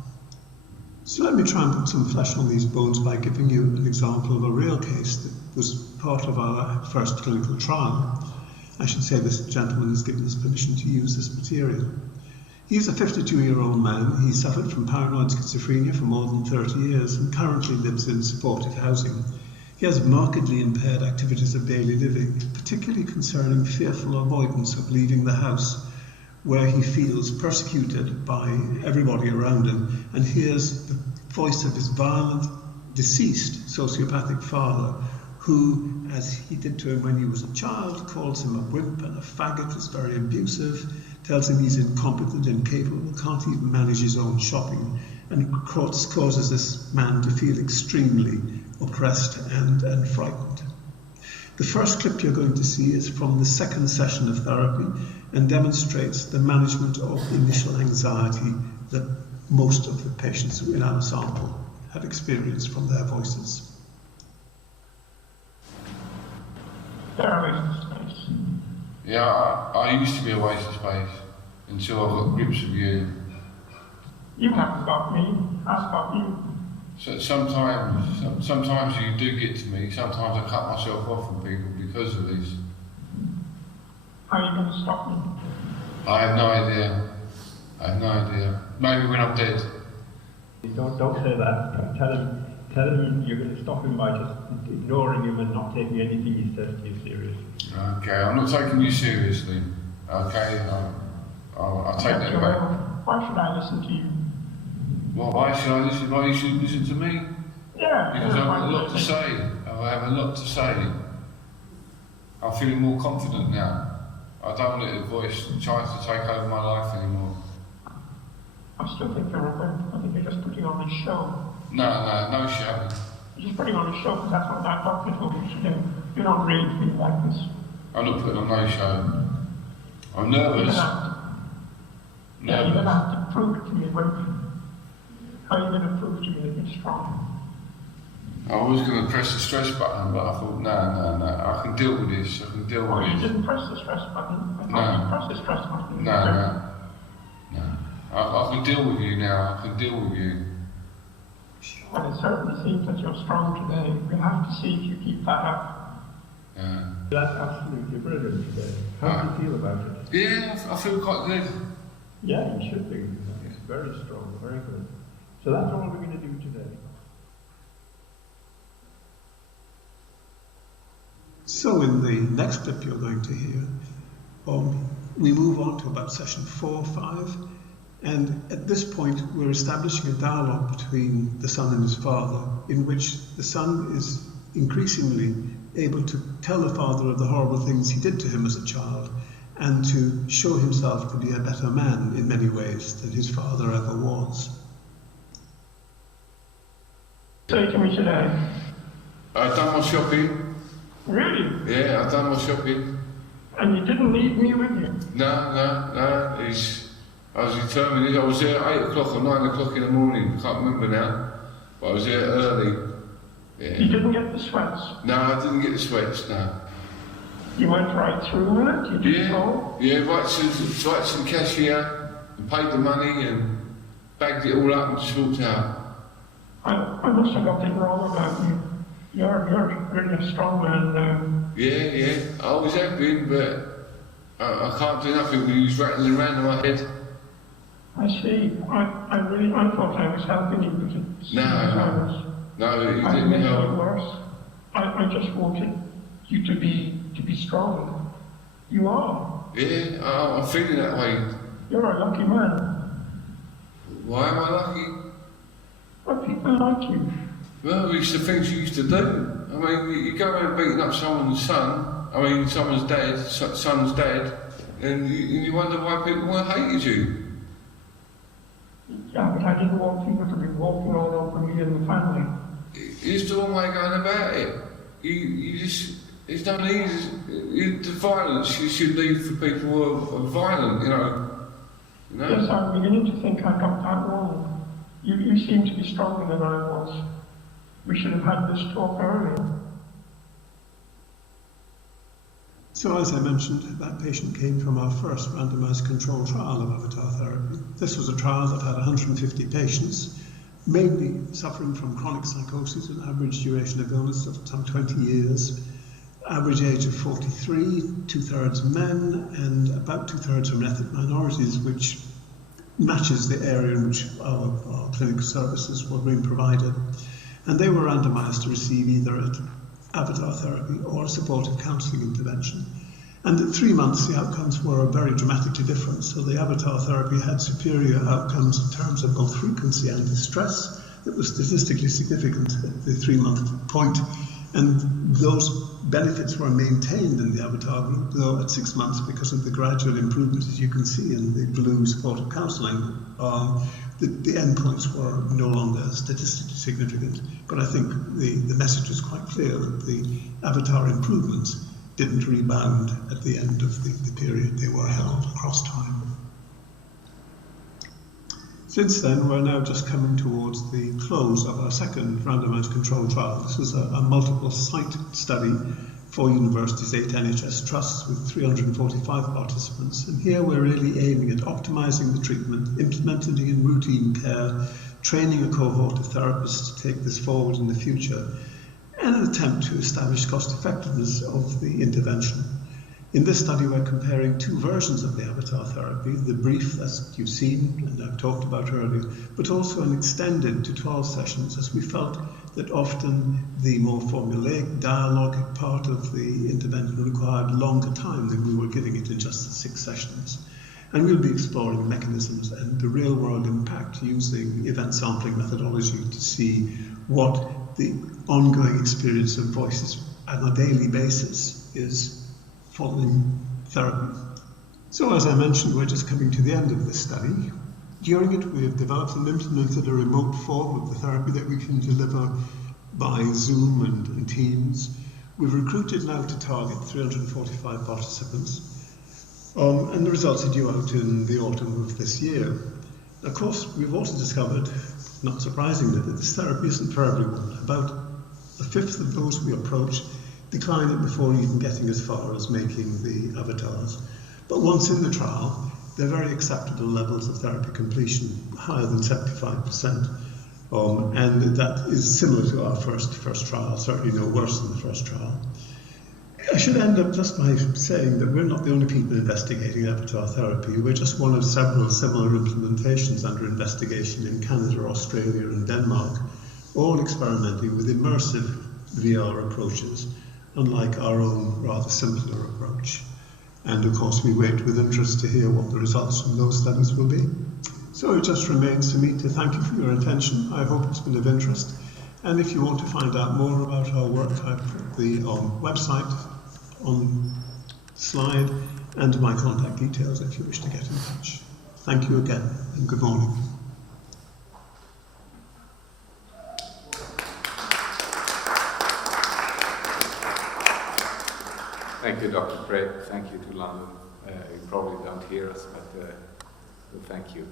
So let me try and put some flesh on these bones by giving you an example of a real case that was part of our first clinical trial. I should say this gentleman has given us permission to use this material. He's a 52-year-old man. He suffered from paranoid schizophrenia for more than 30 years and currently lives in supported housing. He has markedly impaired activities of daily living, particularly concerning fearful avoidance of leaving the house, where he feels persecuted by everybody around him and hears the voice of his violent, deceased sociopathic father, who, as he did to him when he was a child, calls him a wimp and a faggot, is very abusive, tells him he's incompetent, incapable, can't even manage his own shopping, and causes this man to feel extremely oppressed and frightened. The first clip you're going to see is from the second session of therapy and demonstrates the management of initial anxiety that most of the patients in our sample have experienced from their voices. Yeah, I used to be a waste of space until I got grips with you. You haven't got me, I've got you. So sometimes you do get to me, sometimes I cut myself off from people because of this. How are you going to stop me? I have no idea. Maybe when I'm dead. Don't say that. Tell him you're going to stop him by just ignoring him and not taking anything he says to you seriously. Okay, I'm not taking you seriously. Okay, I'll take that back. Why should I listen to you? Well, why should I listen? Why you should listen to me? Yeah. Because I have a lot to say. I have a lot to say. I'm feeling more confident now. I don't let the voice try to take over my life anymore. I still think you're a wimp. I think you're just putting on a show. No show. You're just putting on a show because that's what that doctor told you to do. You don't really feel like this. I'm not putting on no show. I'm nervous. You're going to have to prove it to me, wimp. How are you going to prove to me that you're strong? I was going to press the stress button, but I thought, no, I can deal with this. I can deal with You this. didn't press the stress button. I thought you pressed the stress button. No. I can deal with you now. I can deal with you. Well, it certainly seems that you're strong today. We'll have to see if you keep that up. Yeah. That's absolutely brilliant today. How do you feel about it? Yeah, I feel quite good. Yeah, he should be. It's very strong, very good. So that's all we're going to do today. So in the next clip you're going to hear, we move on to about session 4 or 5, and at this point we're establishing a dialogue between the son and his father, in which the son is increasingly able to tell the father of the horrible things he did to him as a child, and to show himself to be a better man in many ways than his father ever was. Say to me today. I've done my shopping. Really? Yeah, I've done my shopping. And you didn't leave me with you? No. I was determined. I was there at 8 o'clock or 9 o'clock in the morning. I can't remember now. But I was there early. Yeah. You didn't get the sweats? No, I didn't get the sweats, no. You went right through with it? You just go? Yeah, right to the cashier and paid the money and bagged it all up and just walked out. I must have got it wrong about you. You're really a strong man now. Yeah, I always have been, but I can't do nothing with you rattling around in my head. I see. I thought I was helping you, but it's No, you I didn't made it help. worse. I just wanted you to be strong. You are. Yeah, I'm feeling that way. You're a lucky man. Why am I lucky? Well, people like you. Well, it's the things you used to do. I mean, you go around beating up someone's son, someone's dad, son's dad, and you wonder why people hated you. Yeah, but I didn't want people to be walking all over me and the family. It's the wrong way of going about it. You just, it's no need, the violence you should leave for people who are violent, you know. Yes, I'm beginning to think I got that wrong. You seem to be stronger than I was. We should have had this talk earlier. So as I mentioned, that patient came from our first randomized controlled trial of avatar therapy. This was a trial that had 150 patients, mainly suffering from chronic psychosis, an average duration of illness of some 20 years, average age of 43, 2/3 men, and about 2/3 from ethnic minorities, which matches the area in which our clinical services were being provided. And they were randomized to receive either avatar therapy or a supportive counselling intervention. And at 3 months, the outcomes were very dramatically different. So the avatar therapy had superior outcomes in terms of both frequency and distress. It was statistically significant at the 3-month point. And those benefits were maintained in the avatar group, though at 6 months, because of the gradual improvement, as you can see in the blue supportive counselling, the endpoints were no longer statistically significant. But I think the message was quite clear that the avatar improvements didn't rebound at the end of the period. They were held across time. Since then, we're now just coming towards the close of our second randomized controlled trial. This was a multiple site study for universities, 8 NHS trusts with 345 participants. And here we're really aiming at optimizing the treatment, implementing it in routine care, training a cohort of therapists to take this forward in the future, and an attempt to establish cost effectiveness of the intervention. In this study, we're comparing 2 versions of the avatar therapy, the brief that you've seen and I've talked about earlier, but also an extended to 12 sessions, as we felt that often the more formulaic dialogue part of the intervention required longer time than we were giving it in just 6 sessions. And we'll be exploring mechanisms and the real-world impact using event sampling methodology to see what the ongoing experience of voices on a daily basis is following therapy. So as I mentioned, we're just coming to the end of this study. During it, we have developed and implemented a remote form of the therapy that we can deliver by Zoom and Teams. We've recruited now to target 345 participants, and the results are due out in the autumn of this year. Of course, we've also discovered, not surprisingly, that this therapy isn't for everyone. About 1/5 of those we approach decline it before even getting as far as making the avatars. But once in the trial, they're very acceptable levels of therapy completion, higher than 75%. And that is similar to our first trial, certainly no worse than the first trial. I should end up just by saying that we're not the only people investigating avatar therapy. We're just one of several similar implementations under investigation in Canada, Australia and Denmark, all experimenting with immersive VR approaches, unlike our own rather simpler approach. And of course we wait with interest to hear what the results from those studies will be. So it just remains for me to thank you for your attention. I hope it's been of interest. And if you want to find out more about our work, I've put the website on slide and my contact details if you wish to get in touch. Thank you again and good morning. Thank you, Dr. Craig. Thank you to London. You probably don't hear us, but thank you.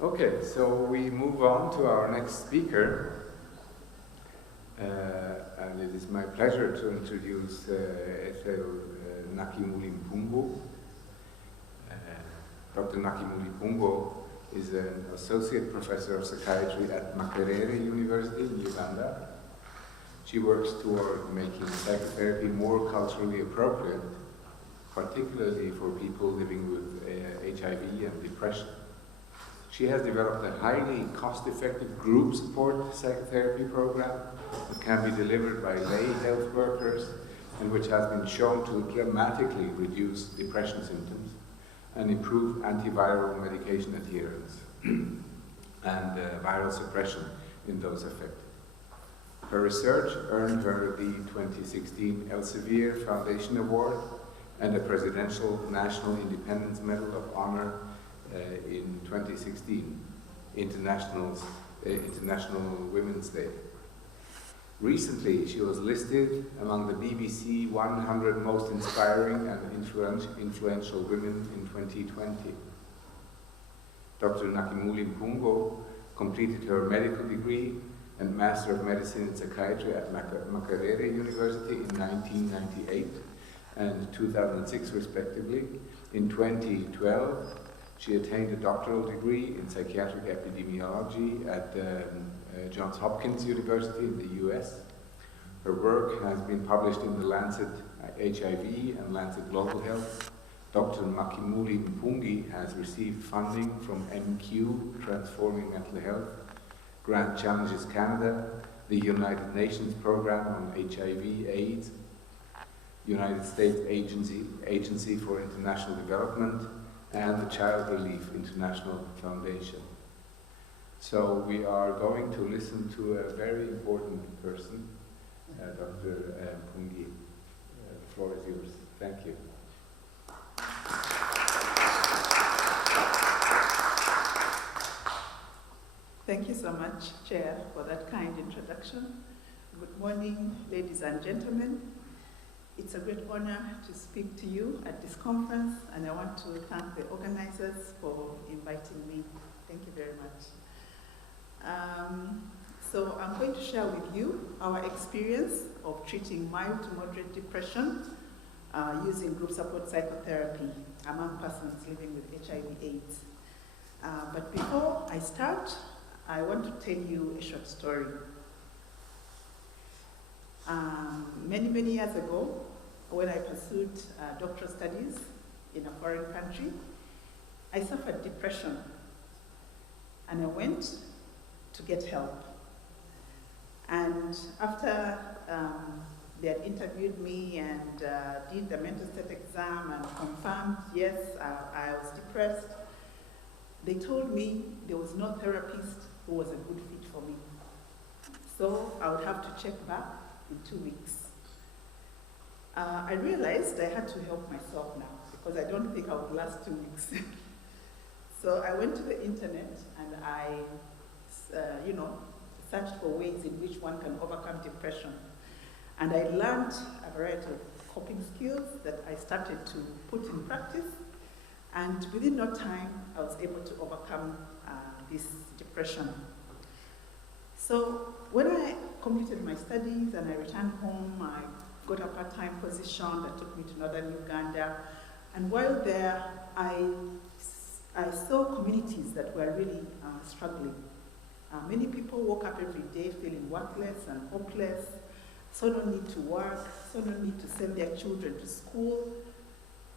Okay, so we move on to our next speaker. And it is my pleasure to introduce Ethel Nakimuli-Mpungo. Dr. Nakimuli-Mpungo is an associate professor of psychiatry at Makerere University in Uganda. She works toward making psychotherapy more culturally appropriate, particularly for people living with HIV and depression. She has developed a highly cost-effective group support psychotherapy program that can be delivered by lay health workers and which has been shown to dramatically reduce depression symptoms and improve antiviral medication adherence and viral suppression in those affected. Her research earned her the 2016 Elsevier Foundation Award and a Presidential National Independence Medal of Honor in 2016, International Women's Day. Recently, she was listed among the BBC 100 Most Inspiring and Influential Women in 2020. Dr. Nakimuli-Mpungo completed her medical degree and Master of Medicine in Psychiatry at Makerere University in 1998 and 2006 respectively. In 2012, she attained a doctoral degree in psychiatric epidemiology at Johns Hopkins University in the US. Her work has been published in the Lancet HIV and Lancet Global Health. Dr. Nakimuli-Mpungo has received funding from MQ, Transforming Mental Health, Grant Challenges Canada, the United Nations Program on HIV/AIDS, United States Agency for International Development, and the Child Relief International Foundation. So we are going to listen to a very important person, Dr. Mpungo. The floor is yours. Thank you. Thank you so much, Chair, for that kind introduction. Good morning, ladies and gentlemen. It's a great honor to speak to you at this conference, and I want to thank the organizers for inviting me. Thank you very much. So I'm going to share with you our experience of treating mild to moderate depression using group support psychotherapy among persons living with HIV/AIDS. But before I start, I want to tell you a short story. Many years ago, when I pursued doctoral studies in a foreign country, I suffered depression, and I went to get help. And after they had interviewed me and did the mental state exam and confirmed, yes, I was depressed, they told me there was no therapist who was a good fit for me. So I would have to check back in 2 weeks. I realized I had to help myself now because I don't think I would last 2 weeks. So I went to the internet and I, searched for ways in which one can overcome depression. And I learned a variety of coping skills that I started to put in practice. And within no time, I was able to overcome this depression. So when I completed my studies and I returned home, I got a part-time position that took me to northern Uganda. And while there, I I saw communities that were really struggling. Many people woke up every day feeling worthless and hopeless, saw no need to work, saw no need to send their children to school,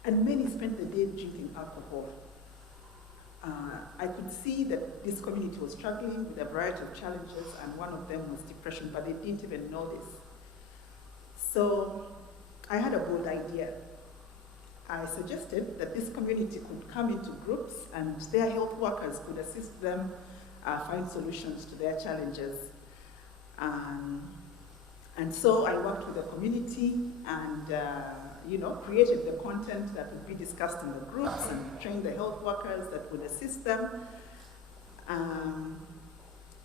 and many spent the day drinking alcohol. I could see that this community was struggling with a variety of challenges, and one of them was depression, but they didn't even know this. So I had a bold idea. I suggested that this community could come into groups and their health workers could assist them find solutions to their challenges. And so I worked with the community and created the content that would be discussed in the groups and trained the health workers that would assist them.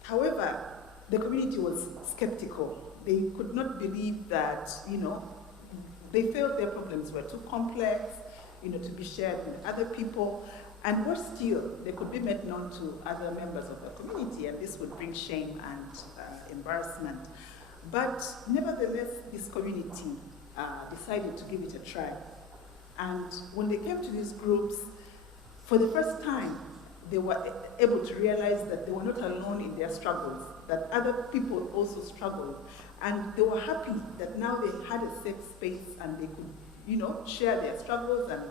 However, the community was skeptical. They could not believe that, they felt their problems were too complex, to be shared with other people. And worse still, they could be made known to other members of the community, and this would bring shame and embarrassment. But nevertheless, this community decided to give it a try. And when they came to these groups, for the first time, they were able to realize that they were not alone in their struggles, that other people also struggled. And they were happy that now they had a safe space and they could, share their struggles and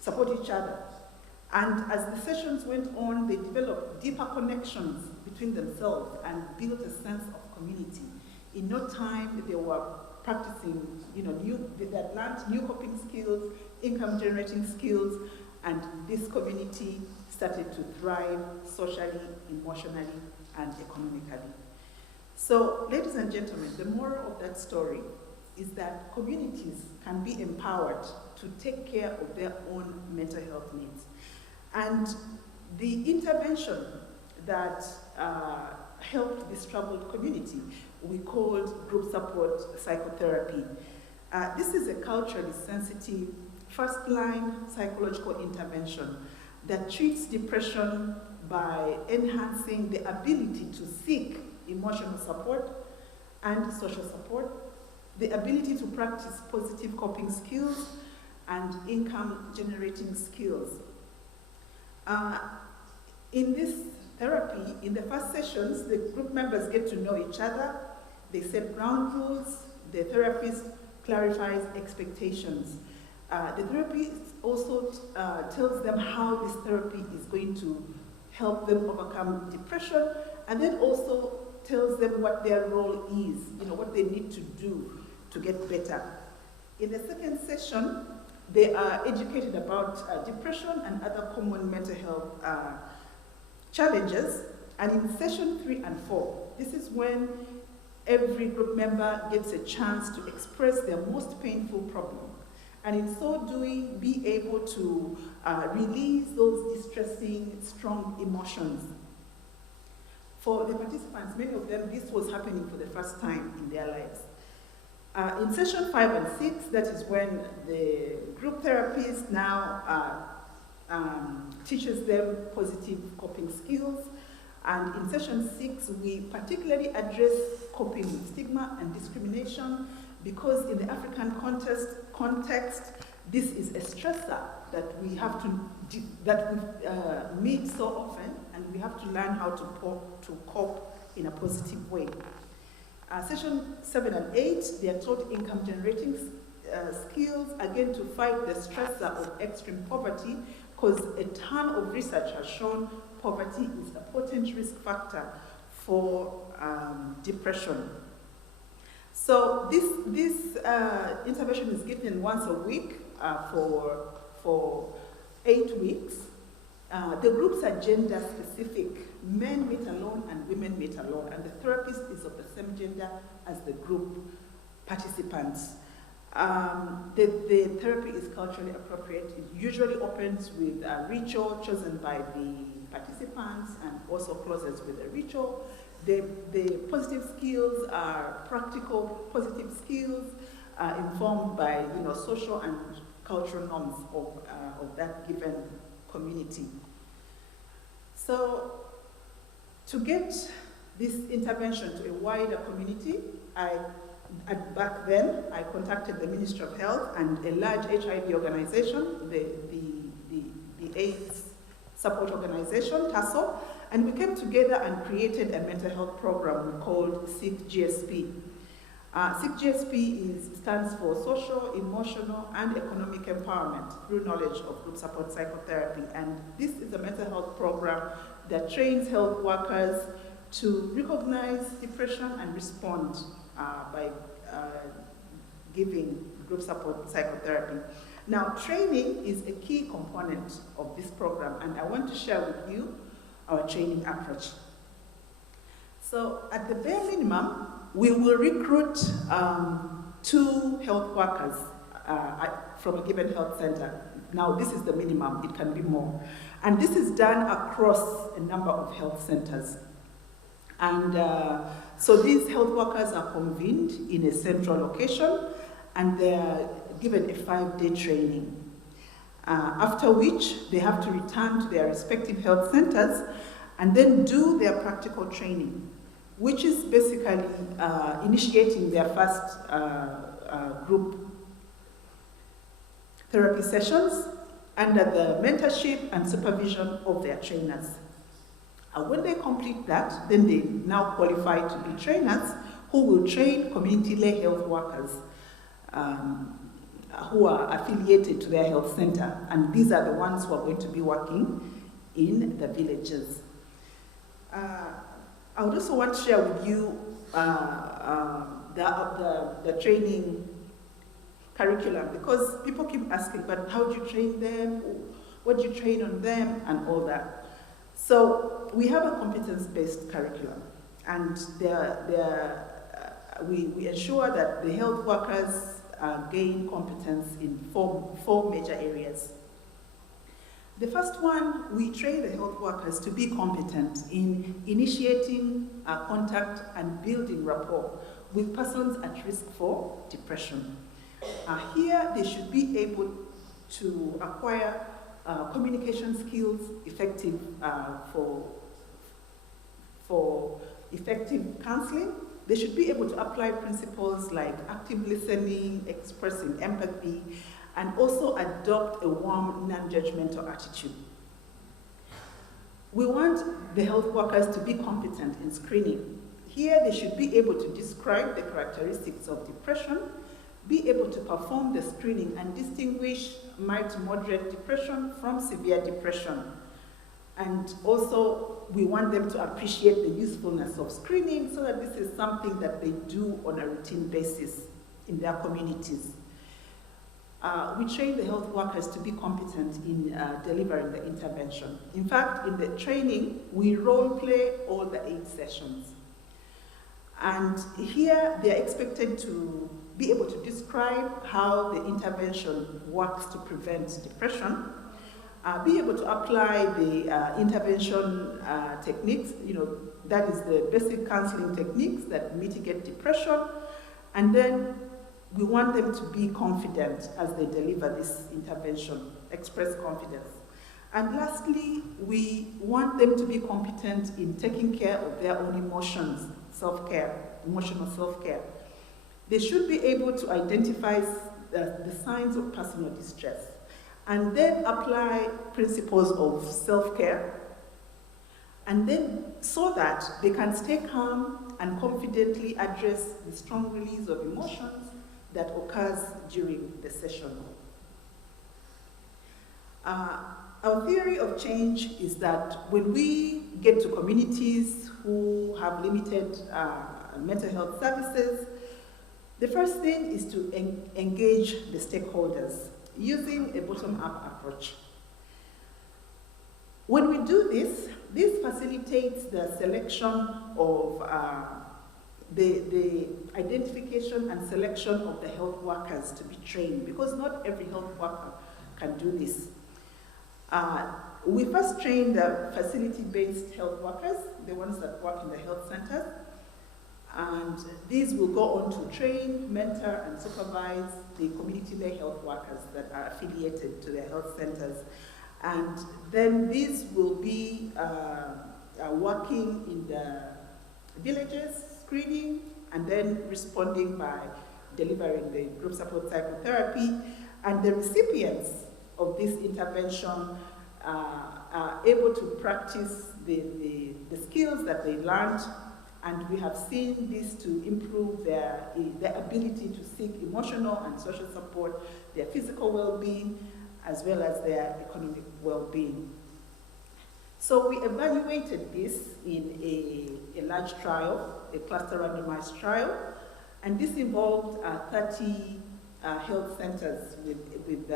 support each other. And as the sessions went on, they developed deeper connections between themselves and built a sense of community. In no time, they were practicing, they had learned new coping skills, income-generating skills, and this community started to thrive socially, emotionally, and economically. So, ladies and gentlemen, the moral of that story is that communities can be empowered to take care of their own mental health needs. And the intervention that helped this troubled community, we called group support psychotherapy. This is a culturally sensitive, first-line psychological intervention that treats depression by enhancing the ability to seek emotional support and social support, the ability to practice positive coping skills and income-generating skills. In this therapy, in the first sessions, the group members get to know each other, they set ground rules, the therapist clarifies expectations. The therapist also tells them how this therapy is going to help them overcome depression, and then also tells them what their role is, what they need to do to get better. In the second session, they are educated about depression and other common mental health challenges. And in session 3 and 4, this is when every group member gets a chance to express their most painful problem. And in so doing, be able to release those distressing, strong emotions. For the participants, many of them, this was happening for the first time in their lives. In session 5 and 6, that is when the group therapist now teaches them positive coping skills. And in session 6, we particularly address coping with stigma and discrimination, because in the African context, this is a stressor that we have to meet so often, and we have to learn how to cope in a positive way. Session 7 and 8, they are taught income-generating skills, again to fight the stressor of extreme poverty, because a ton of research has shown poverty is a potent risk factor for depression. So this intervention is given once a week for 8 weeks. The groups are gender specific. Men meet alone and women meet alone, and the therapist is of the same gender as the group participants. The therapy is culturally appropriate. It usually opens with a ritual chosen by the participants and also closes with a ritual. The positive skills are practical positive skills informed by social and cultural norms of that given community. So to get this intervention to a wider community, back then I contacted the Ministry of Health and a large HIV organization, the AIDS support organization, TASO, and we came together and created a mental health program called SIG-GSP. SIG-GSP stands for Social, Emotional, and Economic Empowerment through Knowledge of Group Support Psychotherapy. And this is a mental health program that trains health workers to recognize depression and respond by giving group support psychotherapy. Now, training is a key component of this program, and I want to share with you our training approach. So, at the bare minimum, we will recruit 2 health workers from a given health center. Now, this is the minimum, it can be more. And this is done across a number of health centers. And so these health workers are convened in a central location, and they're given a 5-day training. After which, they have to return to their respective health centers and then do their practical training, which is basically initiating their first group therapy sessions under the mentorship and supervision of their trainers. When they complete that, then they now qualify to be trainers who will train community lay health workers who are affiliated to their health center. And these are the ones who are going to be working in the villages. I would also want to share with you the training curriculum, because people keep asking, but how do you train them? What do you train on them? And all that. So we have a competence-based curriculum, and we ensure that the health workers gain competence in four major areas. The first one, we train the health workers to be competent in initiating contact and building rapport with persons at risk for depression. Here, they should be able to acquire communication skills effective for effective counseling. They should be able to apply principles like active listening, expressing empathy, and also adopt a warm, non-judgmental attitude. We want the health workers to be competent in screening. Here, they should be able to describe the characteristics of depression, be able to perform the screening and distinguish mild to moderate depression from severe depression. And also, we want them to appreciate the usefulness of screening so that this is something that they do on a routine basis in their communities. We train the health workers to be competent in delivering the intervention. In fact, in the training, we role play all the 8 sessions. And here, they are expected to be able to describe how the intervention works to prevent depression, be able to apply the intervention techniques, that is the basic counseling techniques that mitigate depression, and then we want them to be confident as they deliver this intervention, express confidence. And lastly, we want them to be competent in taking care of their own emotions, self-care, emotional self-care. They should be able to identify the signs of personal distress and then apply principles of self-care, and then so that they can stay calm and confidently address the strong release of emotions that occurs during the session. Our theory of change is that when we get to communities who have limited mental health services, the first thing is to engage the stakeholders using a bottom-up approach. When we do this, this facilitates the selection of the identification and selection of the health workers to be trained, because not every health worker can do this. We first train the facility-based health workers, the ones that work in the health centers, and these will go on to train, mentor, and supervise the community-led health workers that are affiliated to their health centers. And then these will be working in the villages, screening, and then responding by delivering the group support psychotherapy. And the recipients of this intervention are able to practice the skills that they learned, and we have seen this to improve their ability to seek emotional and social support, their physical well-being, as well as their economic well-being. So we evaluated this in a large trial, a cluster randomized trial, and this involved 30 health centers with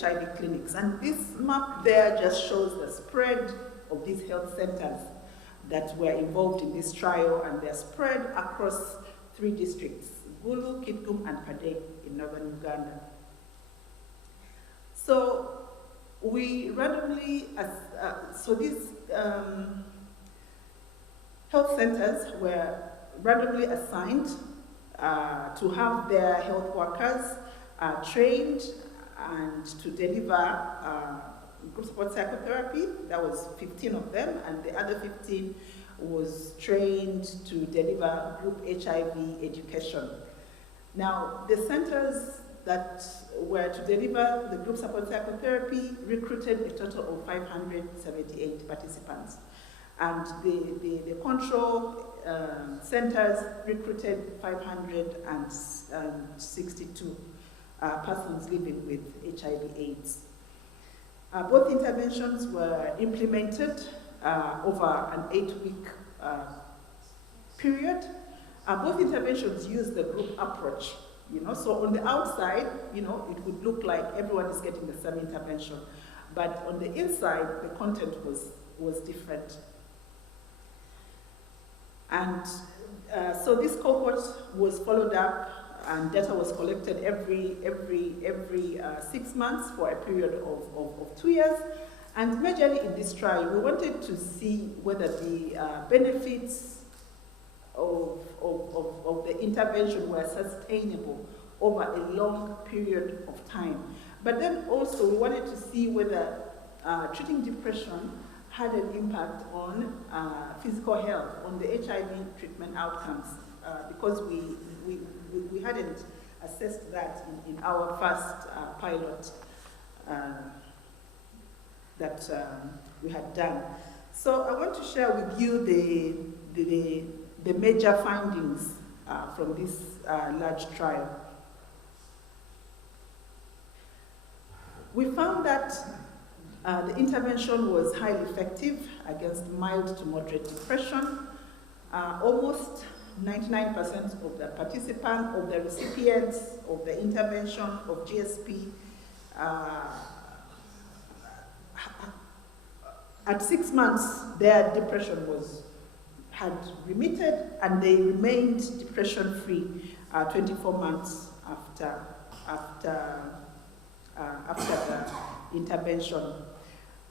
HIV clinics. And this map there just shows the spread of these health centers that were involved in this trial, and they're spread across 3 districts, Gulu, Kitgum, and Padang in northern Uganda. So we randomly, so these health centers were randomly assigned to have their health workers trained and to deliver group support psychotherapy. That was 15 of them, and the other 15 was trained to deliver group HIV education. Now, the centers that were to deliver the group support psychotherapy recruited a total of 578 participants. And the control centers recruited 562 persons living with HIV/AIDS. Both interventions were implemented over an 8-week period. Both interventions used the group approach. So on the outside, it would look like everyone is getting the same intervention, but on the inside, the content was different. And so this cohort was followed up, and data was collected every 6 months for a period of 2 years. And majorly in this trial, we wanted to see whether the benefits of the intervention were sustainable over a long period of time. But then also we wanted to see whether treating depression had an impact on physical health, on the HIV treatment outcomes, because we hadn't assessed that in our first pilot that we had done. So I want to share with you the major findings from this large trial. We found that the intervention was highly effective against mild to moderate depression. Almost 99% of the participants, of the recipients of the intervention of GSP, at 6 months, their depression had remitted, and they remained depression-free 24 months after the intervention.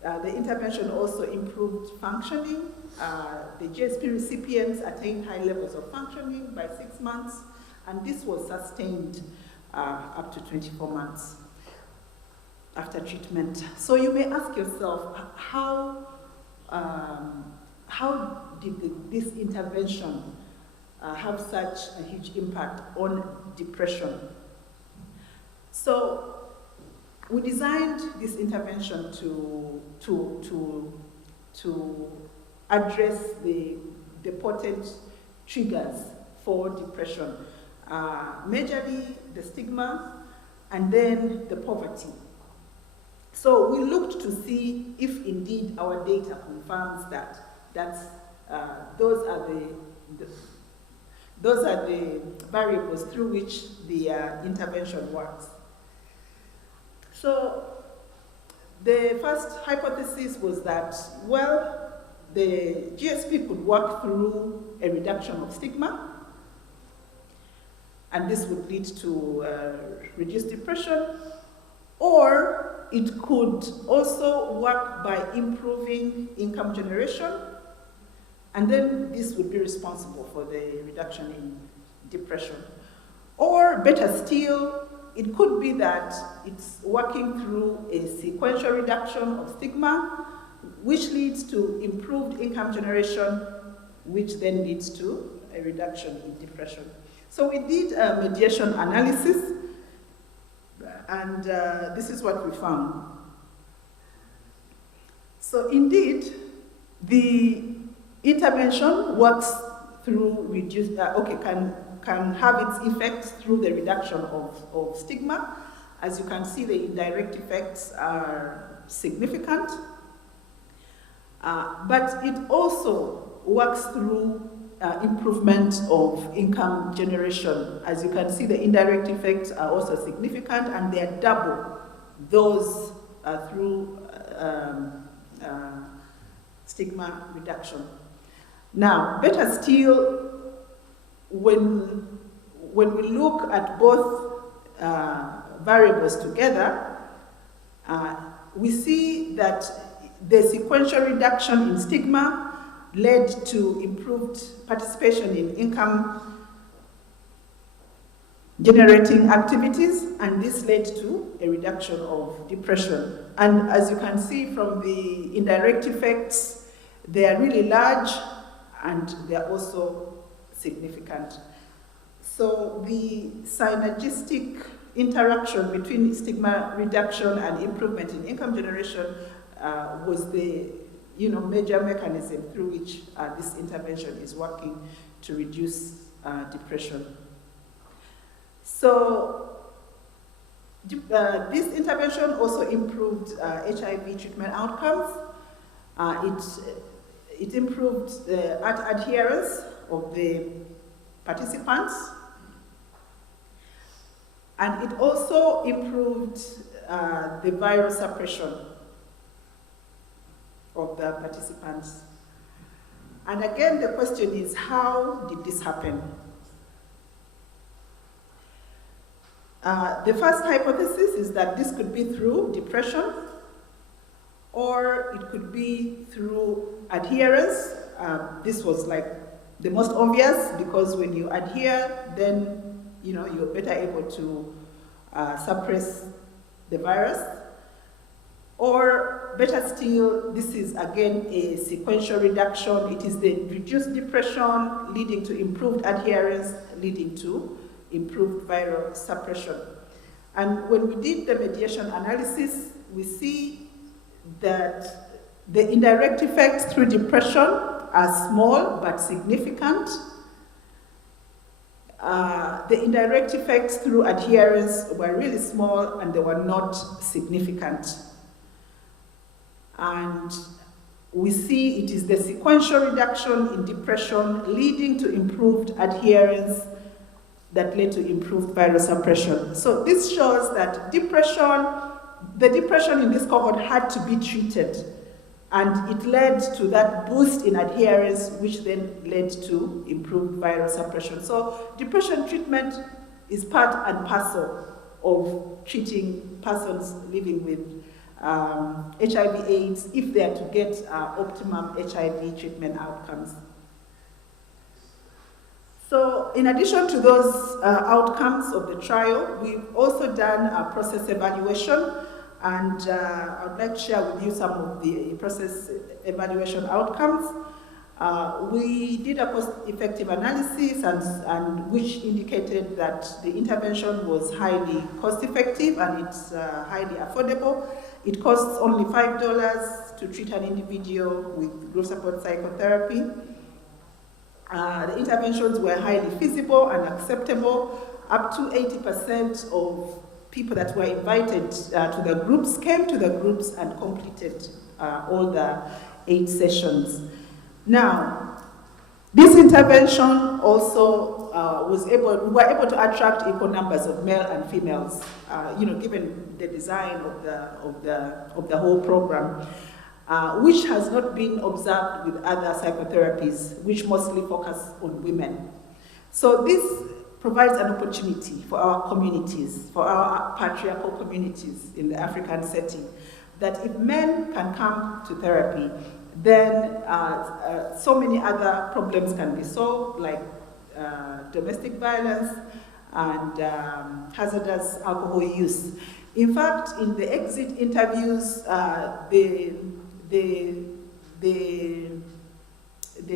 The intervention also improved functioning. The GSP recipients attained high levels of functioning by 6 months, and this was sustained up to 24 months after treatment. So you may ask yourself, how did this intervention have such a huge impact on depression? So we designed this intervention to address the potent triggers for depression, majorly the stigma and then the poverty. So we looked to see if indeed our data confirms that those are the variables through which the intervention works. So the first hypothesis was that, well, the GSP could work through a reduction of stigma, and this would lead to reduced depression, or it could also work by improving income generation, and then this would be responsible for the reduction in depression. Or better still, it could be that it's working through a sequential reduction of stigma, which leads to improved income generation, which then leads to a reduction in depression. So we did a mediation analysis, and this is what we found. So indeed, the intervention works through can have its effects through the reduction of stigma. As you can see, the indirect effects are significant, but it also works through improvement of income generation. As you can see, the indirect effects are also significant, and they are double those through stigma reduction. Now, better still, when we look at both variables together, we see that the sequential reduction in stigma led to improved participation in income generating activities, and this led to a reduction of depression. And as you can see from the indirect effects, they are really large and they are also significant. So the synergistic interaction between stigma reduction and improvement in income generation was the major mechanism through which this intervention is working to reduce depression. So this intervention also improved HIV treatment outcomes. It improved the adherence of the participants, and it also improved the viral suppression of the participants. And again, the question is, how did this happen? The first hypothesis is that this could be through depression, or it could be through adherence. This was like the most obvious, because when you adhere, then you're better able to suppress the virus. Or better still, this is again a sequential reduction. It is the reduced depression leading to improved adherence, leading to improved viral suppression. And when we did the mediation analysis, we see that the indirect effects through depression are small but significant. The indirect effects through adherence were really small and they were not significant. And we see it is the sequential reduction in depression leading to improved adherence that led to improved viral suppression. So this shows that the depression in this cohort had to be treated, and it led to that boost in adherence, which then led to improved viral suppression. So depression treatment is part and parcel of treating persons living with HIV/AIDS if they are to get optimum HIV treatment outcomes. So in addition to those outcomes of the trial, we've also done a process evaluation, and I would like to share with you some of the process evaluation outcomes. We did a cost-effective analysis and which indicated that the intervention was highly cost-effective and it's highly affordable. It costs only $5 to treat an individual with group support psychotherapy. The interventions were highly feasible and acceptable. Up to 80% of people that were invited to the groups came to the groups and completed all the 8 sessions. Now, this intervention also we were able to attract equal numbers of male and females, given the design of the whole program, which has not been observed with other psychotherapies, which mostly focus on women. So this provides an opportunity for our communities, for our patriarchal communities in the African setting, that if men can come to therapy, then so many other problems can be solved, like domestic violence and hazardous alcohol use. In fact, in the exit interviews, the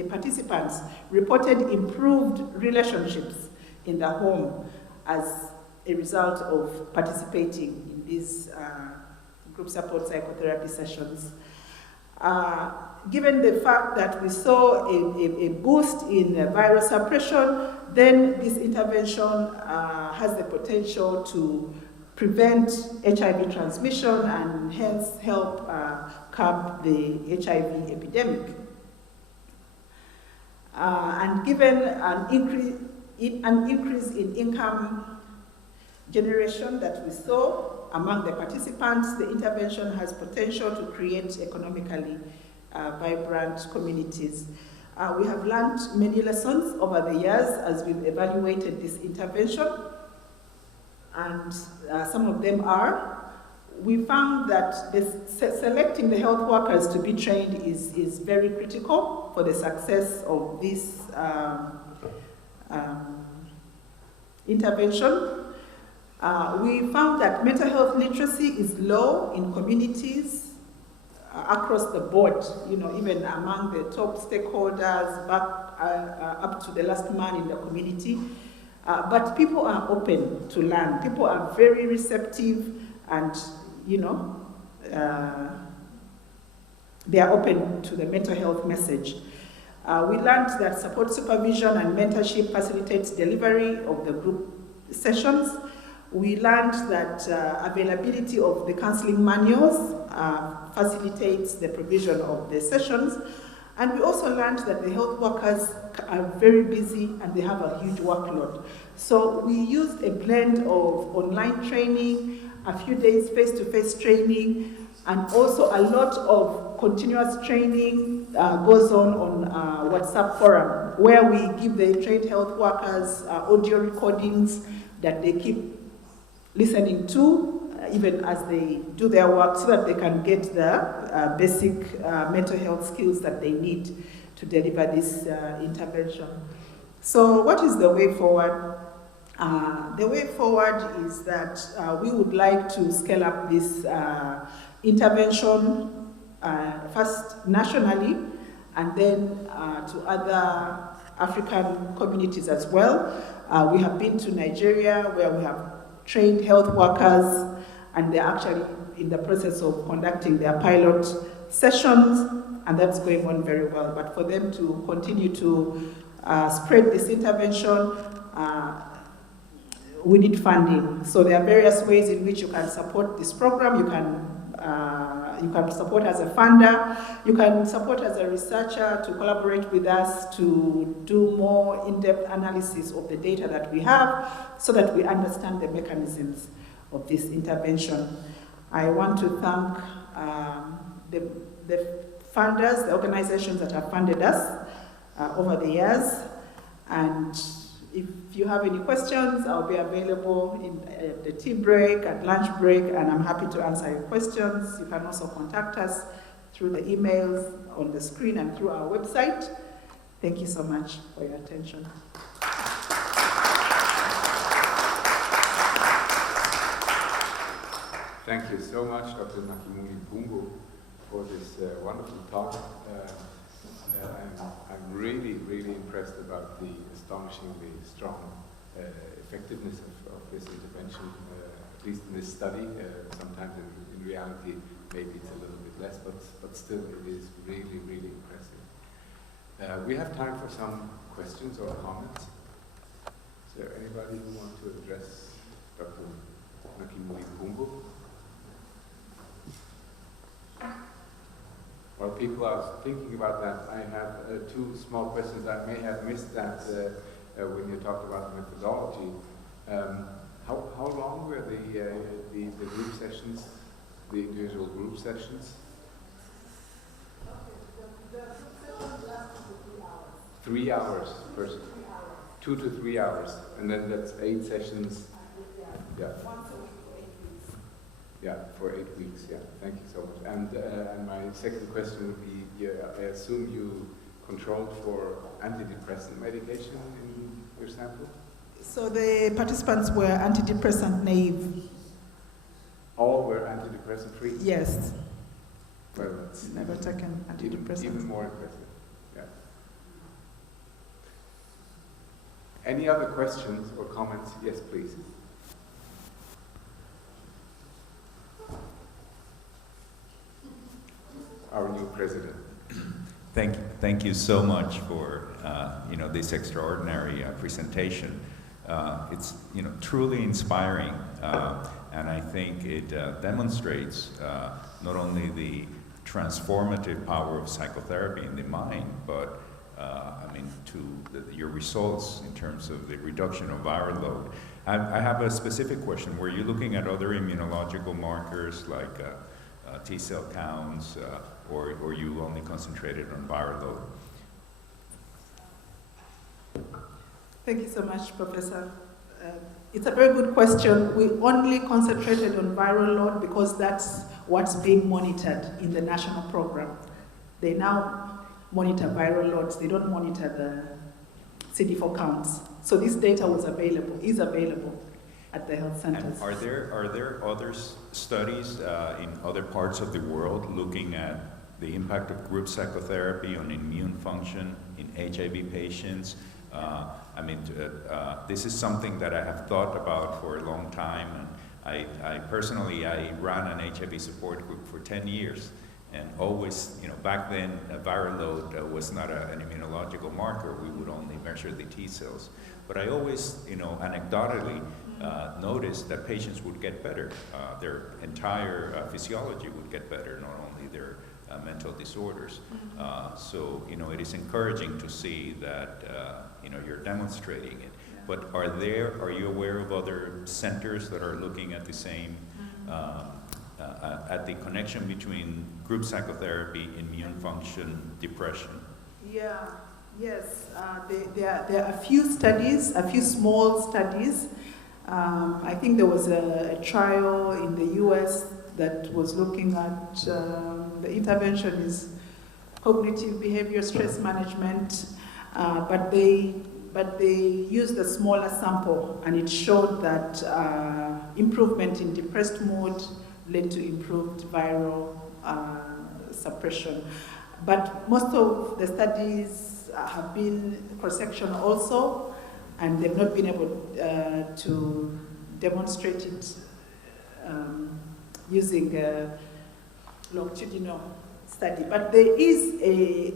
participants reported improved relationships in the home as a result of participating in these group support psychotherapy sessions. Given the fact that we saw a boost in virus suppression, then this intervention has the potential to prevent HIV transmission and hence help curb the HIV epidemic. And given an increase in income generation that we saw among the participants, the intervention has potential to create economically vibrant communities. We have learned many lessons over the years as we've evaluated this intervention, and some of them are, we found that selecting the health workers to be trained is very critical for the success of this intervention. We found that mental health literacy is low in communities across the board, even among the top stakeholders, back up to the last man in the community. But people are open to learn. People are very receptive and, they are open to the mental health message. We learned that support supervision and mentorship facilitates delivery of the group sessions. We learned that availability of the counseling manuals facilitates the provision of the sessions. And we also learned that the health workers are very busy and they have a huge workload. So we used a blend of online training, a few days face-to-face training, and also a lot of continuous training goes on WhatsApp forum, where we give the trained health workers audio recordings that they keep listening to, even as they do their work, so that they can get the basic mental health skills that they need to deliver this intervention. So what is the way forward? The way forward is that we would like to scale up this intervention first nationally, and then to other African communities as well. We have been to Nigeria, where we have trained health workers, and they're actually in the process of conducting their pilot sessions, and that's going on very well. But for them to continue to spread this intervention, we need funding. So there are various ways in which you can support this program. You can support as a funder. You can support as a researcher to collaborate with us to do more in-depth analysis of the data that we have, so that we understand the mechanisms of this intervention. I want to thank the funders, the organizations that have funded us over the years. And if you have any questions, I'll be available in the tea break, at lunch break, and I'm happy to answer your questions. You can also contact us through the emails on the screen and through our website. Thank you so much for your attention. Thank you so much, Dr. Nakimuli Bumbu, for this wonderful talk. I'm really, really impressed about the astonishingly strong effectiveness of this intervention, at least in this study. Sometimes in reality, maybe it's a little bit less, but still it is really, really impressive. We have time for some questions or comments. Is there anybody who wants to address Dr. Nakimuli Bumbu? While people are thinking about that, I have two small questions. I may have missed that when you talked about the methodology. How long were the group sessions, the individual group sessions? The group sessions lasted for 3 hours. 3 hours per 2 to 3 hours, and then that's 8 sessions. Yeah. Yeah, for 8 weeks. Yeah, thank you so much. And my second question would be: I assume you controlled for antidepressant medication in your sample? So the participants were antidepressant naive. All were antidepressant free? Yes. Well, that's never taken antidepressants. Even more impressive. Yeah. Any other questions or comments? Yes, please. our new president. Thank you so much for this extraordinary presentation. It's truly inspiring, and I think it demonstrates not only the transformative power of psychotherapy in the mind, but your results in terms of the reduction of viral load. I have a specific question. Were you looking at other immunological markers like T cell counts, or you only concentrated on viral load? Thank you so much, Professor. It's a very good question. We only concentrated on viral load because that's what's being monitored in the national program. They now monitor viral loads. They don't monitor the CD4 counts. So this data is available at the health centers. And are there other studies in other parts of the world looking at the impact of group psychotherapy on immune function in HIV patients? This is something that I have thought about for a long time, and I personally ran an HIV support group for 10 years, and always, back then, a viral load was not an immunological marker. We would only measure the T cells. But I always, anecdotally, noticed that patients would get better. Their entire physiology would get better, not only their mental disorders. So, it is encouraging to see that, you're demonstrating it. But are you aware of other centers that are looking at the same, at the connection between group psychotherapy, immune function, depression? Yes. There are a few studies, a few small studies. I think there was a trial in the US that was looking at the intervention is cognitive behavior stress management, but they used a smaller sample, and it showed that improvement in depressed mood led to improved viral suppression. But most of the studies have been cross-sectional also, and they've not been able to demonstrate it using a longitudinal study. But there is a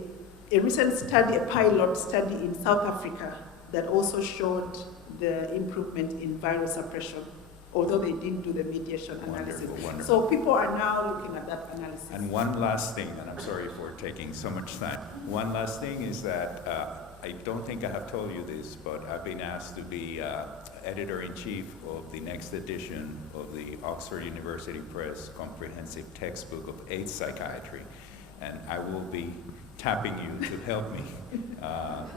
recent study, a pilot study in South Africa that also showed the improvement in viral suppression, although they didn't do the mediation analysis. Wonderful. So people are now looking at that analysis. And one last thing, and I'm sorry for taking so much time. One last thing is that I don't think I have told you this, but I've been asked to be editor-in-chief of the next edition of the Oxford University Press comprehensive textbook of AIDS psychiatry. And I will be tapping you to help me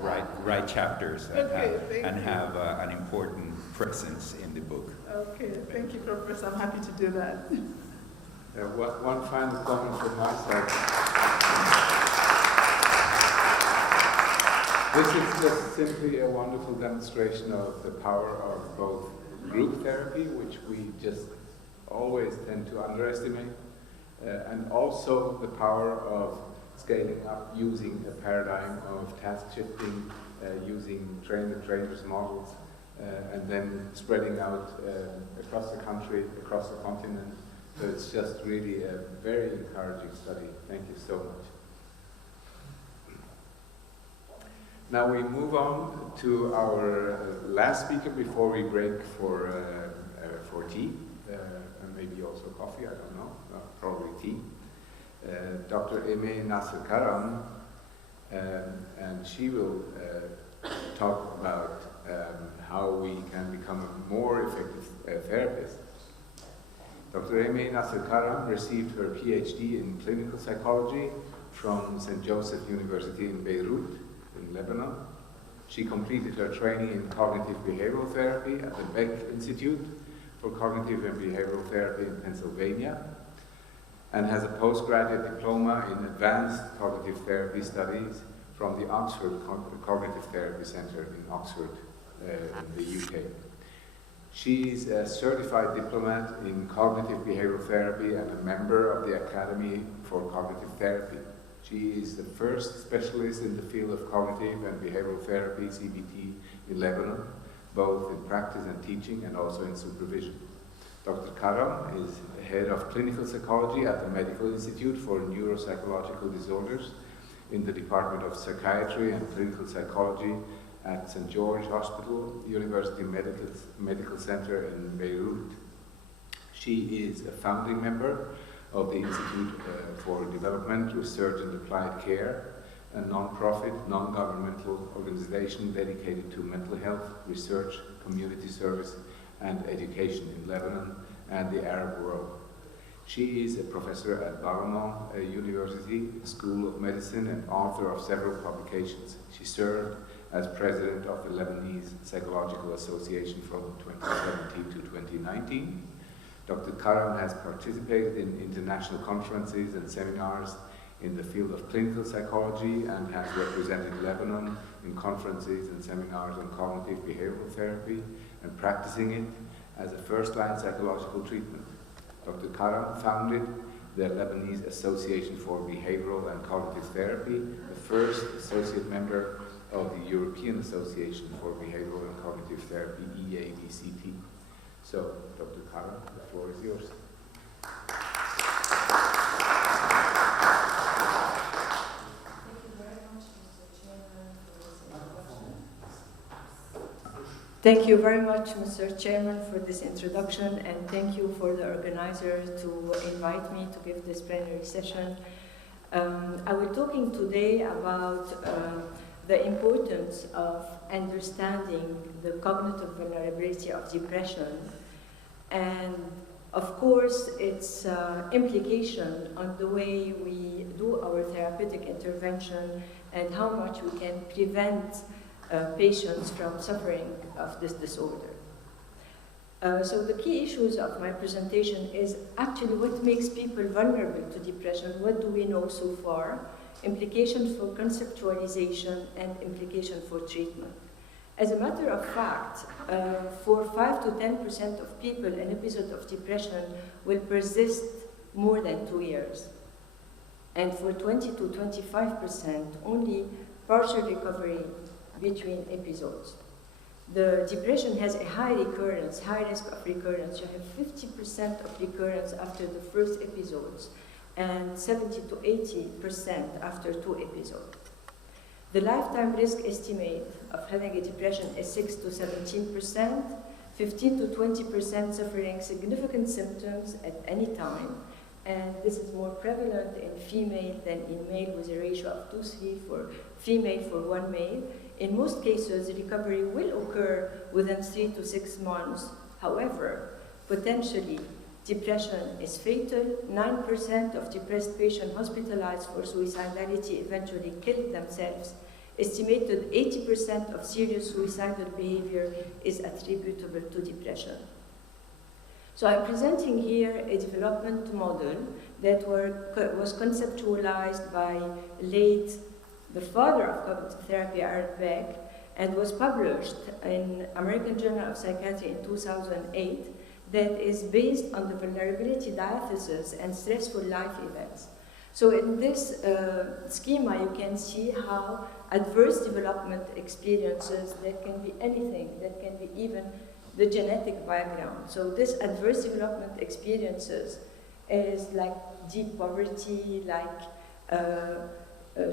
write chapters and have an important presence in the book. Okay, thank you, Professor. I'm happy to do that. One final comment from my side. This is just simply a wonderful demonstration of the power of both group therapy, which we just always tend to underestimate, and also the power of scaling up using a paradigm of task shifting, using train-the-trainers models, and then spreading out across the country, across the continent. So it's just really a very encouraging study. Thank you so much. Now we move on to our last speaker before we break for tea, and maybe also coffee, I don't know, probably tea. Dr. Aimee Nasser Karam, and she will talk about how we can become a more effective therapist. Dr. Aimee Nasser Karam received her PhD in clinical psychology from St. Joseph University in Beirut, in Lebanon. She completed her training in cognitive behavioral therapy at the Beck Institute for Cognitive and Behavioral Therapy in Pennsylvania, and has a postgraduate diploma in advanced cognitive therapy studies from the Oxford Cognitive Therapy Center in Oxford, in the UK. She's a certified diplomat in cognitive behavioral therapy and a member of the Academy for Cognitive Therapy. She is the first specialist in the field of cognitive and behavioral therapy, CBT, in Lebanon, both in practice and teaching and also in supervision. Dr. Karam is head of clinical psychology at the Medical Institute for Neuropsychological Disorders in the Department of Psychiatry and Clinical Psychology at St. George Hospital, University Medical Center in Beirut. She is a founding member of the Institute for Development, Research and Applied Care, a non-profit, non-governmental organization dedicated to mental health, research, community service, and education in Lebanon and the Arab world. She is a professor at Barman University School of Medicine and author of several publications. She served as president of the Lebanese Psychological Association from 2017 to 2019. Dr. Karam has participated in international conferences and seminars in the field of clinical psychology and has represented Lebanon in conferences and seminars on cognitive behavioral therapy and practicing it as a first-line psychological treatment. Dr. Karam founded the Lebanese Association for Behavioral and Cognitive Therapy, the first associate member of the European Association for Behavioral and Cognitive Therapy, EABCT. So, Dr. Karam, the floor is yours. Thank you very much, Mr. Chairman, for this introduction, and thank you for the organizer to invite me to give this plenary session. I will be talking today about the importance of understanding the cognitive vulnerability of depression, and of course its implication on the way we do our therapeutic intervention and how much we can prevent patients from suffering of this disorder. So the key issues of my presentation is actually what makes people vulnerable to depression, what do we know so far, implications for conceptualization, and implication for treatment. As a matter of fact, for 5 to 10% of people, an episode of depression will persist more than 2 years. And for 20 to 25%, only partial recovery between episodes. The depression has a high recurrence, high risk of recurrence. You have 50% of recurrence after the first episodes and 70 to 80% after 2 episodes. The lifetime risk estimate of having a depression is 6 to 17%, 15 to 20% suffering significant symptoms at any time, and this is more prevalent in female than in male, with a ratio of 2:3 for female for 1 male. In most cases, recovery will occur within 3 to 6 months. However, potentially, depression is fatal. 9% of depressed patients hospitalized for suicidality eventually kill themselves. Estimated 80% of serious suicidal behavior is attributable to depression. So I'm presenting here a development model that was conceptualized by the father of cognitive therapy, Aaron Beck, and was published in American Journal of Psychiatry in 2008, that is based on the vulnerability diathesis and stressful life events. So in this schema, you can see how adverse development experiences, that can be anything, that can be even the genetic background. So this adverse development experiences is like deep poverty, like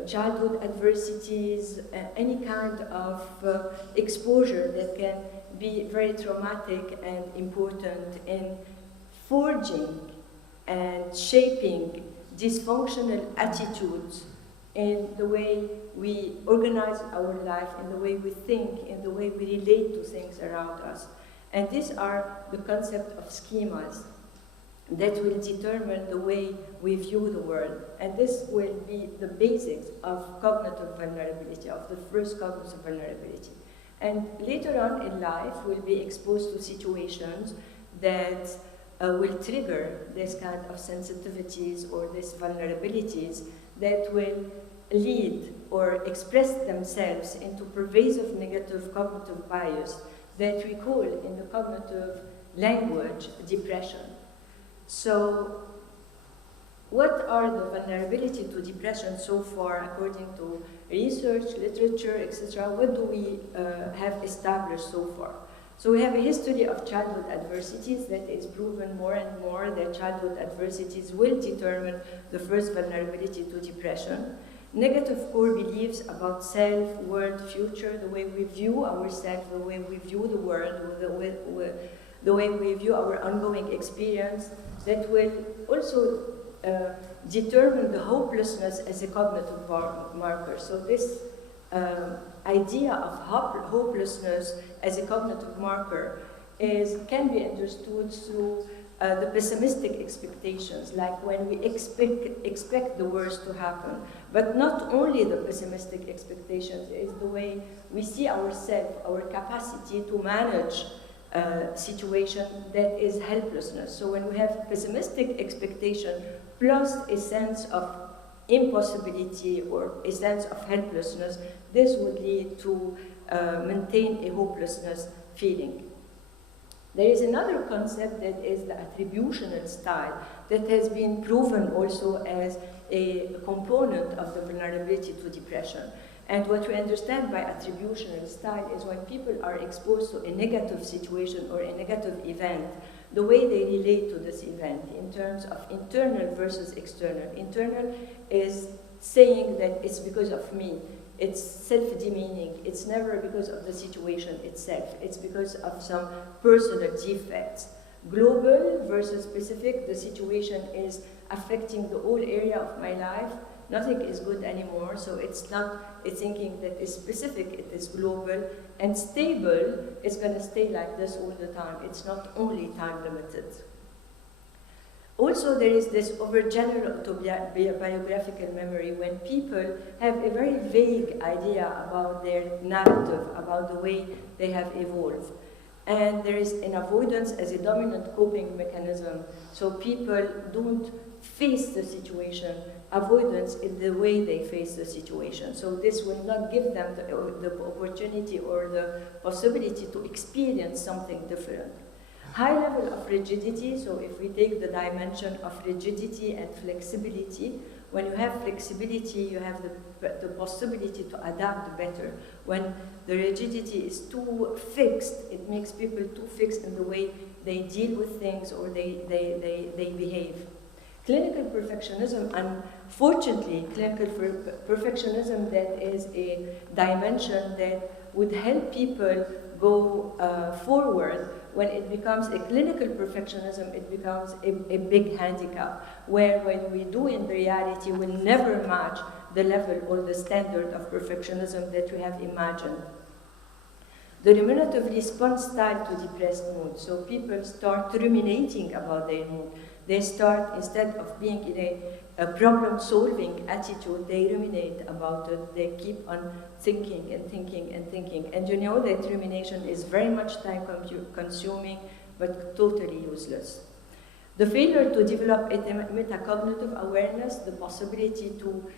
childhood adversities, any kind of exposure that can be very traumatic and important in forging and shaping dysfunctional attitudes in the way we organize our life, in the way we think, in the way we relate to things around us. And these are the concept of schemas that will determine the way we view the world. And this will be the basics of cognitive vulnerability, of the first cognitive vulnerability. And later on in life, we'll be exposed to situations that will trigger this kind of sensitivities or these vulnerabilities that will lead or express themselves into pervasive negative cognitive bias that we call in the cognitive language depression. So what are the vulnerability to depression so far according to research, literature, etc.? What do we have established so far? So we have a history of childhood adversities that is proven more and more that childhood adversities will determine the first vulnerability to depression. Negative core beliefs about self, world, future, the way we view ourselves, the way we view the world, the way we view our ongoing experience, that will also determine the hopelessness as a cognitive marker. So this idea of hopelessness as a cognitive marker can be understood through the pessimistic expectations, like when we expect the worst to happen. But not only the pessimistic expectations, is the way we see ourselves, our capacity to manage a situation that is helplessness. So when we have pessimistic expectation plus a sense of impossibility or a sense of helplessness, this would lead to maintain a hopelessness feeling. There is another concept that is the attributional style that has been proven also as a component of the vulnerability to depression. And what we understand by attributional style is when people are exposed to a negative situation or a negative event, the way they relate to this event in terms of internal versus external. Internal is saying that it's because of me. It's self-demeaning. It's never because of the situation itself. It's because of some personal defects. Global versus specific, the situation is affecting the whole area of my life. Nothing is good anymore, so it's not a thinking that is specific, it is global. And stable is going to stay like this all the time. It's not only time limited. Also, there is this overgeneral autobiographical memory when people have a very vague idea about their narrative, about the way they have evolved. And there is an avoidance as a dominant coping mechanism, so people don't face the situation. Avoidance in the way they face the situation. So this will not give them the opportunity or the possibility to experience something different. High level of rigidity, so if we take the dimension of rigidity and flexibility, when you have flexibility, you have the possibility to adapt better. When the rigidity is too fixed, it makes people too fixed in the way they deal with things or they behave. Clinical perfectionism, unfortunately, clinical perfectionism, that is a dimension that would help people go forward. When it becomes a clinical perfectionism, it becomes a big handicap, where when we do in reality will never match the level or the standard of perfectionism that we have imagined. The ruminative response style to depressed mood. So people start ruminating about their mood. They start, instead of being in a problem-solving attitude, they ruminate about it. They keep on thinking and thinking and thinking. And you know that rumination is very much time-consuming, but totally useless. The failure to develop a metacognitive awareness, the possibility to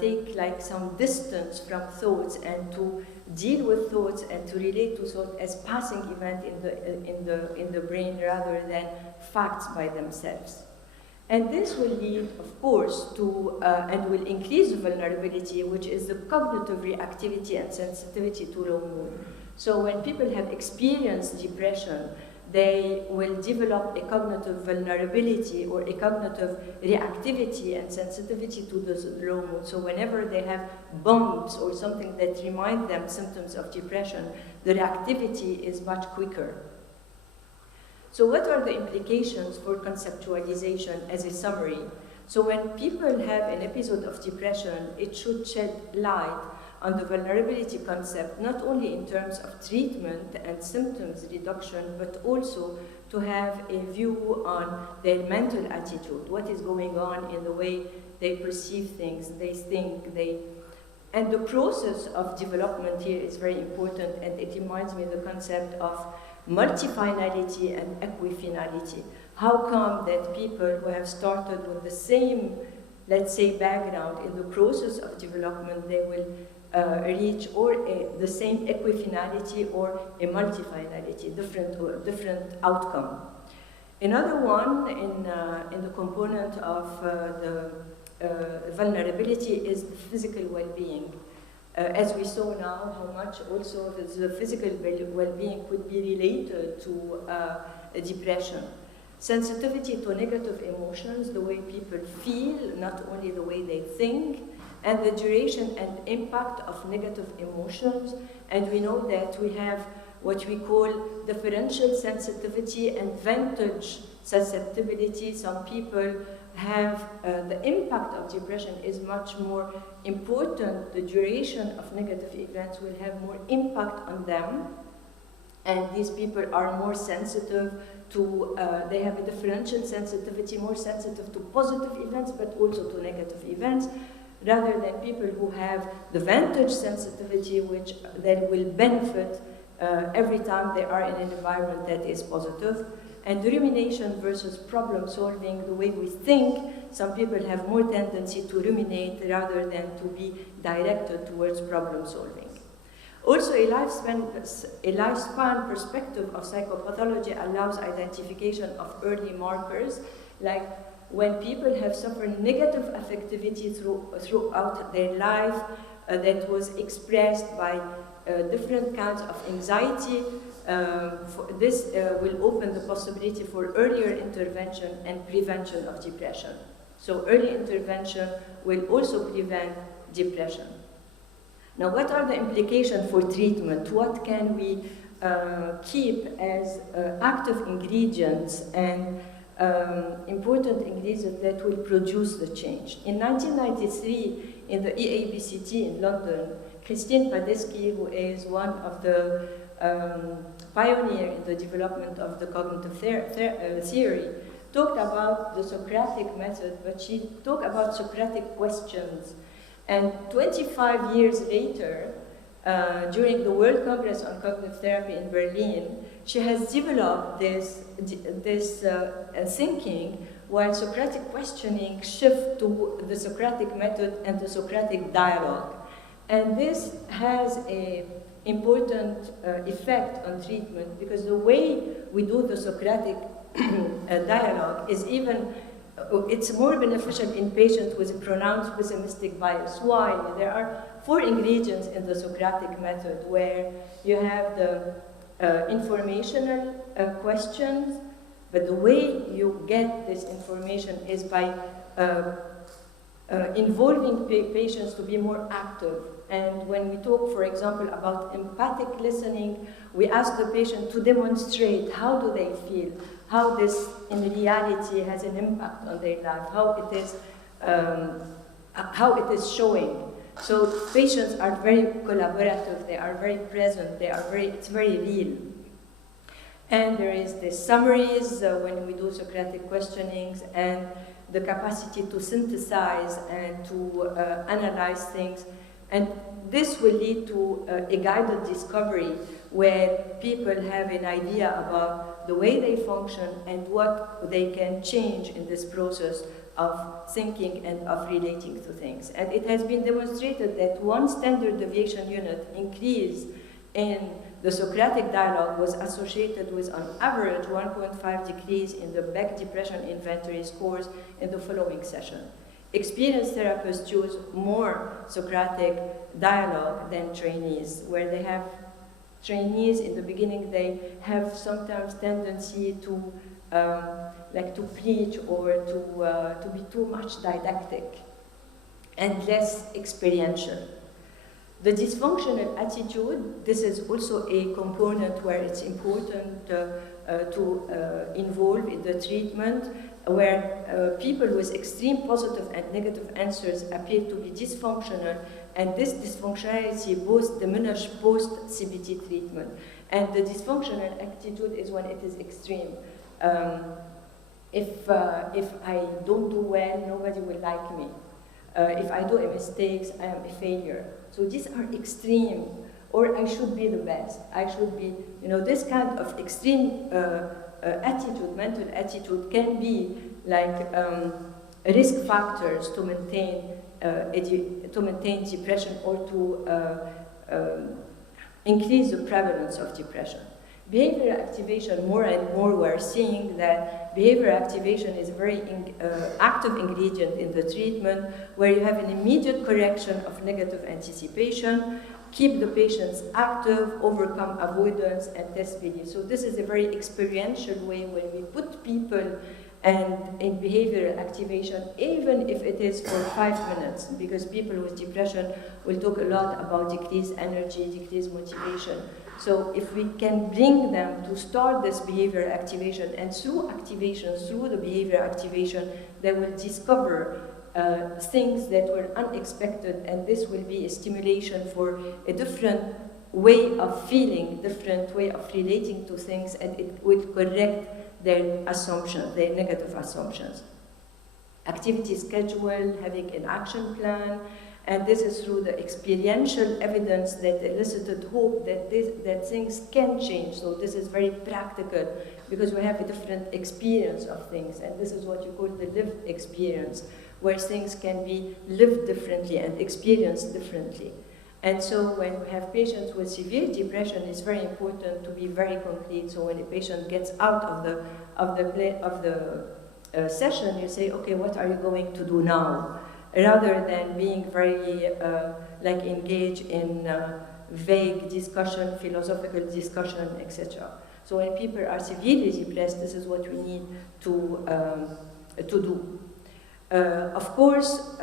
take like some distance from thoughts and to deal with thoughts and to relate to thoughts as passing event in the brain rather than facts by themselves. And this will lead, of course, to and will increase the vulnerability, which is the cognitive reactivity and sensitivity to low mood. So when people have experienced depression, they will develop a cognitive vulnerability or a cognitive reactivity and sensitivity to the low mood. So whenever they have bumps or something that remind them symptoms of depression, the reactivity is much quicker. So what are the implications for conceptualization as a summary? So when people have an episode of depression, it should shed light on the vulnerability concept, not only in terms of treatment and symptoms reduction, but also to have a view on their mental attitude, what is going on in the way they perceive things, they think, and the process of development here is very important, and it reminds me of the concept of multifinality and equifinality. How come that people who have started with the same, let's say, background in the process of development, they will reach the same equifinality or a multifinality, different outcome. Another one in the component of the vulnerability is the physical well-being. as we saw now, how much also the physical well-being could be related to depression. Sensitivity to negative emotions, the way people feel, not only the way they think, and the duration and impact of negative emotions. And we know that we have what we call differential sensitivity and vantage susceptibility. Some people have the impact of depression is much more important. The duration of negative events will have more impact on them. And these people are more sensitive to, they have a differential sensitivity, more sensitive to positive events, but also to negative events, rather than people who have the vantage sensitivity, which then will benefit every time they are in an environment that is positive. And rumination versus problem solving, the way we think, some people have more tendency to ruminate rather than to be directed towards problem solving. Also, a lifespan perspective of psychopathology allows identification of early markers, like when people have suffered negative affectivity throughout their life that was expressed by different kinds of anxiety. This will open the possibility for earlier intervention and prevention of depression. So early intervention will also prevent depression. Now, what are the implications for treatment? What can we keep as active ingredients and important ingredients that will produce the change? In 1993, in the EABCT in London, Christine Padesky, who is one of the pioneers in the development of the cognitive theory, talked about the Socratic method, but she talked about Socratic questions. And 25 years later, during the World Congress on Cognitive Therapy in Berlin, she has developed this thinking, while Socratic questioning shift to the Socratic method and the Socratic dialogue. And this has an important effect on treatment, because the way we do the Socratic dialogue is it's more beneficial in patients with pronounced pessimistic bias. Why? There are 4 ingredients in the Socratic method, where you have the informational questions, but the way you get this information is by involving patients to be more active. And when we talk, for example, about empathic listening, we ask the patient to demonstrate how do they feel, how this in reality has an impact on their life, how it is showing. So patients are very collaborative, they are very present, it's very real. And there is the summaries when we do Socratic questionings, and the capacity to synthesize and to analyze things. And this will lead to a guided discovery where people have an idea about the way they function and what they can change in this process of thinking and of relating to things. And it has been demonstrated that 1 standard deviation unit increase in the Socratic dialogue was associated with, on average, 1.5 decrease in the Beck Depression Inventory scores in the following session. Experienced therapists choose more Socratic dialogue than trainees, where they have trainees in the beginning, they have sometimes tendency to like to preach or to be too much didactic and less experiential. The dysfunctional attitude, this is also a component where it's important to involve in the treatment, where people with extreme positive and negative answers appear to be dysfunctional, and this dysfunctionality both diminish post-CBT treatment. And the dysfunctional attitude is when it is extreme. If I don't do well, nobody will like me. If I do a mistake, I am a failure. So these are extreme, or I should be the best. I should be, this kind of extreme attitude, mental attitude, can be like risk factors to maintain depression or to increase the prevalence of depression. Behavior activation, more and more we're seeing that behavior activation is a very active ingredient in the treatment, where you have an immediate correction of negative anticipation, keep the patients active, overcome avoidance, and test belief. So this is a very experiential way when we put people and in behavioral activation, even if it is for 5 minutes, because people with depression will talk a lot about decreased energy, decreased motivation. So if we can bring them to start this behavior activation, and through activation, through the behavior activation, they will discover things that were unexpected, and this will be a stimulation for a different way of feeling, different way of relating to things, and it will correct their assumptions, their negative assumptions. Activity schedule, having an action plan, and this is through the experiential evidence that elicited hope that things can change. So this is very practical, because we have a different experience of things, and this is what you call the lived experience, where things can be lived differently and experienced differently. And so when we have patients with severe depression, it's very important to be very concrete. So when a patient gets out of the session, you say, okay, what are you going to do now? Rather than being very engaged in vague discussion, philosophical discussion, etc. So when people are severely depressed, this is what we need to do. Of course,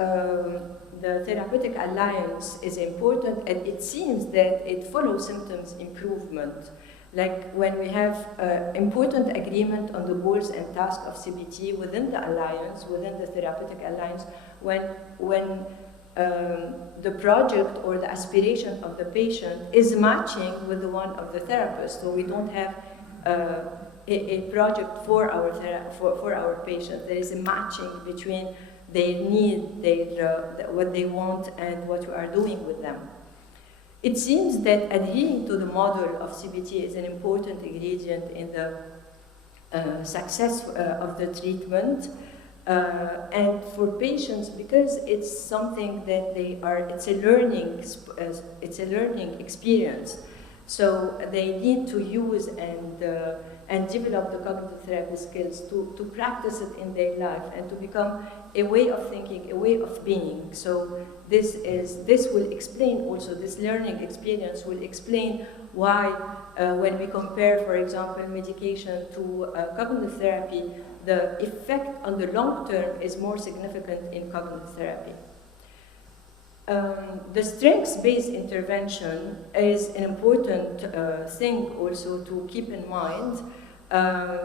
the therapeutic alliance is important, and it seems that it follows symptoms improvement. Like when we have important agreement on the goals and tasks of CBT within the alliance, within the therapeutic alliance, when the project or the aspiration of the patient is matching with the one of the therapist. So we don't have a project for our patient. There is a matching between their need, what they want, and what we are doing with them. It seems that adhering to the model of CBT is an important ingredient in the success of the treatment. And for patients, because it's something that it's a learning experience. So they need to use and develop the cognitive therapy skills to practice it in their life and to become a way of thinking, a way of being. So this will explain also, this learning experience will explain why when we compare, for example, medication to cognitive therapy, the effect on the long term is more significant in cognitive therapy. The strengths-based intervention is an important thing also to keep in mind.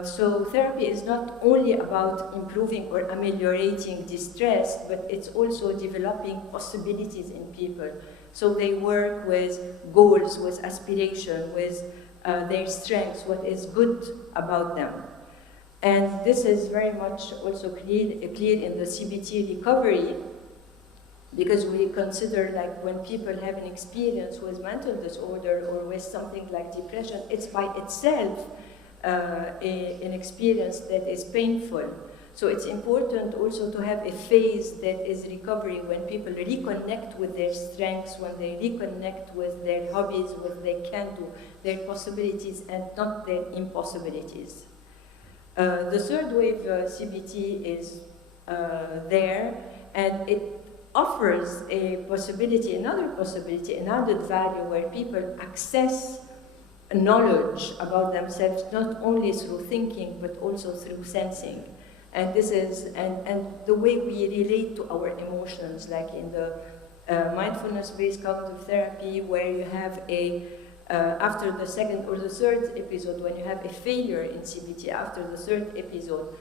So therapy is not only about improving or ameliorating distress, but it's also developing possibilities in people. So they work with goals, with aspiration, with their strengths, what is good about them. And this is very much also clear in the CBT recovery, because we consider, like, when people have an experience with mental disorder or with something like depression, it's by itself an experience that is painful. So it's important also to have a phase that is recovery, when people reconnect with their strengths, when they reconnect with their hobbies, what they can do, their possibilities, and not their impossibilities. The third wave CBT is there, and it offers a possibility, another added value, where people access knowledge about themselves, not only through thinking, but also through sensing. And this is, and the way we relate to our emotions, like in the mindfulness-based cognitive therapy, where you have after the second or the third episode, when you have a failure in CBT, after the third episode,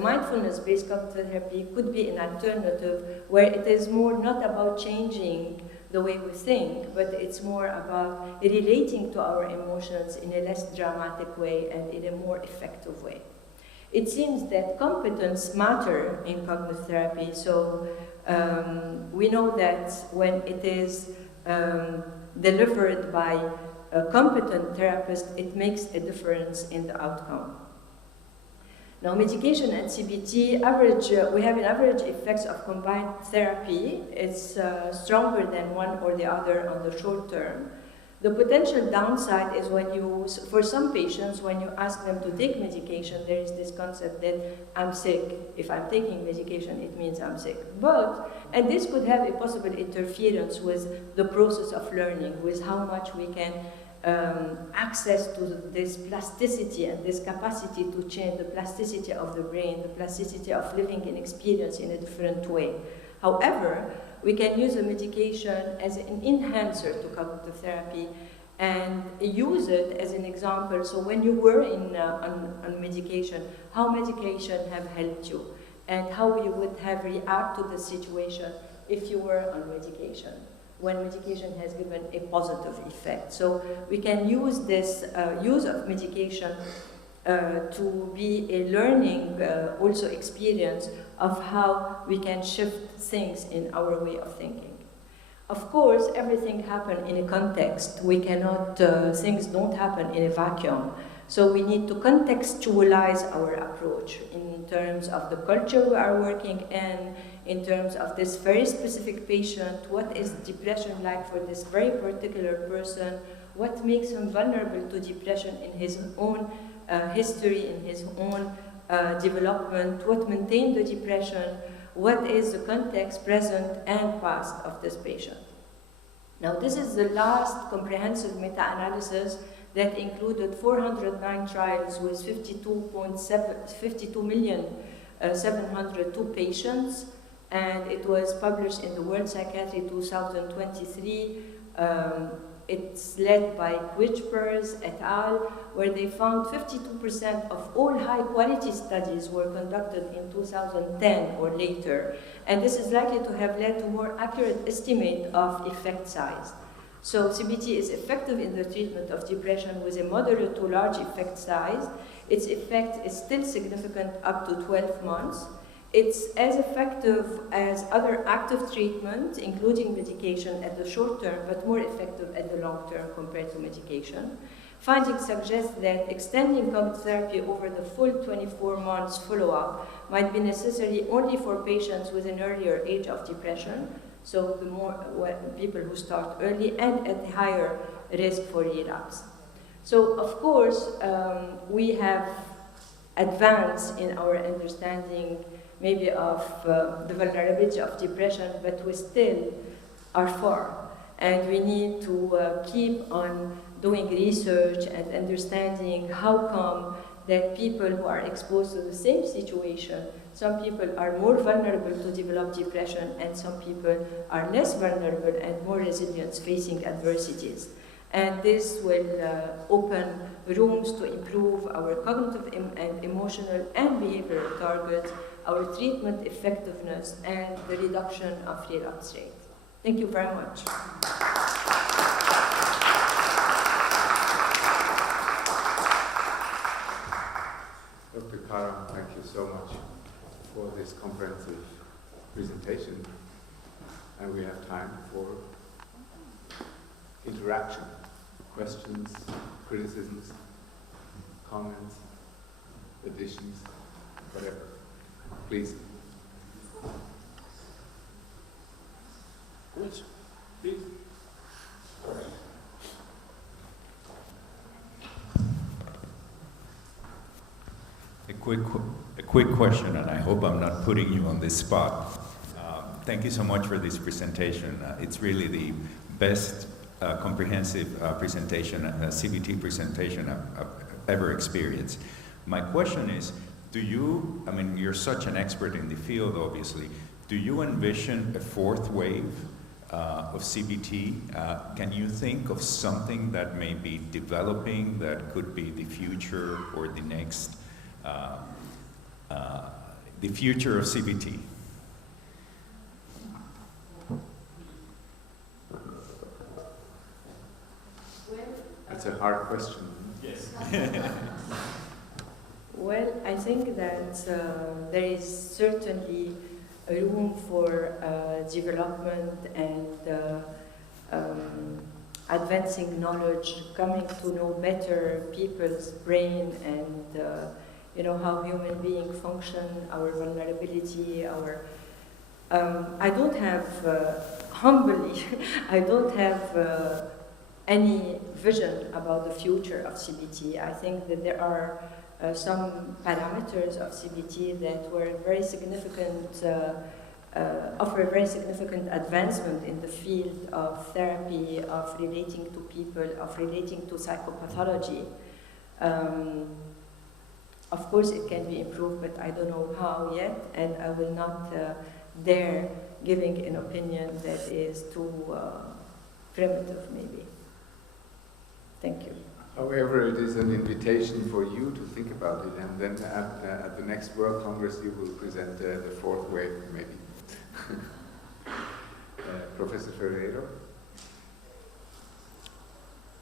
mindfulness-based cognitive therapy could be an alternative, where it is more not about changing the way we think, but it's more about relating to our emotions in a less dramatic way and in a more effective way. It seems that competence matter in cognitive therapy, so we know that when it is delivered by a competent therapist, it makes a difference in the outcome. Now, medication and CBT, we have an average effects of combined therapy. It's stronger than one or the other on the short term. The potential downside is when you, for some patients, when you ask them to take medication, there is this concept that I'm sick. If I'm taking medication, it means I'm sick. And this could have a possible interference with the process of learning, with how much we can access to this plasticity and this capacity to change the plasticity of the brain, the plasticity of living an experience in a different way. However, we can use a medication as an enhancer to cognitive therapy and use it as an example. So when you were on medication, how medication have helped you and how you would have reacted to the situation if you were on medication, when medication has given a positive effect. So we can use this use of medication to be a learning also experience of how we can shift things in our way of thinking. Of course, everything happens in a context. We cannot, things don't happen in a vacuum. So we need to contextualize our approach in terms of the culture we are working in terms of this very specific patient, what is depression like for this very particular person, what makes him vulnerable to depression in his own history, in his own development, what maintained the depression, what is the context present and past of this patient. Now this is the last comprehensive meta-analysis that included 409 trials with 52,702 patients, and it was published in the World Psychiatry 2023. It's led by Quijpers et al., where they found 52% of all high-quality studies were conducted in 2010 or later, and this is likely to have led to more accurate estimate of effect size. So CBT is effective in the treatment of depression with a moderate to large effect size. Its effect is still significant up to 12 months. It's as effective as other active treatment, including medication at the short term, but more effective at the long term compared to medication. Findings suggest that extending cognitive therapy over the full 24 months follow-up might be necessary only for patients with an earlier age of depression, so the more people who start early and at higher risk for relapse. So, of course, we have advanced in our understanding maybe of the vulnerability of depression, but we still are far. And we need to keep on doing research and understanding how come that people who are exposed to the same situation, some people are more vulnerable to develop depression and some people are less vulnerable and more resilient facing adversities. And this will open rooms to improve our cognitive and emotional and behavioral targets, our treatment effectiveness, and the reduction of relapse rate. Thank you very much. Dr. Karam, thank you so much for this comprehensive presentation. And we have time for interaction, questions, criticisms, comments, additions, whatever. Please. Yes, please. A quick question, and I hope I'm not putting you on this spot. Thank you so much for this presentation. It's really the best comprehensive presentation, CBT presentation I've ever experienced. My question is, do you, I mean, you're such an expert in the field, obviously, do you envision a fourth wave of CBT? Can you think of something that may be developing that could be the future or the next, the future of CBT? That's a hard question. Yes. Well, I think that there is certainly a room for development and advancing knowledge, coming to know better people's brain and you know how human beings function, our vulnerability, our. I don't have humbly, I don't have any vision about the future of CBT. I think that there are some parameters of CBT that were very significant, offer a very significant advancement in the field of therapy, of relating to people, of relating to psychopathology. Of course, it can be improved, but I don't know how yet, and I will not dare giving an opinion that is too primitive, maybe. Thank you. However, it is an invitation for you to think about it, and then at the next World Congress you will present the fourth wave, maybe. Professor Ferreiro.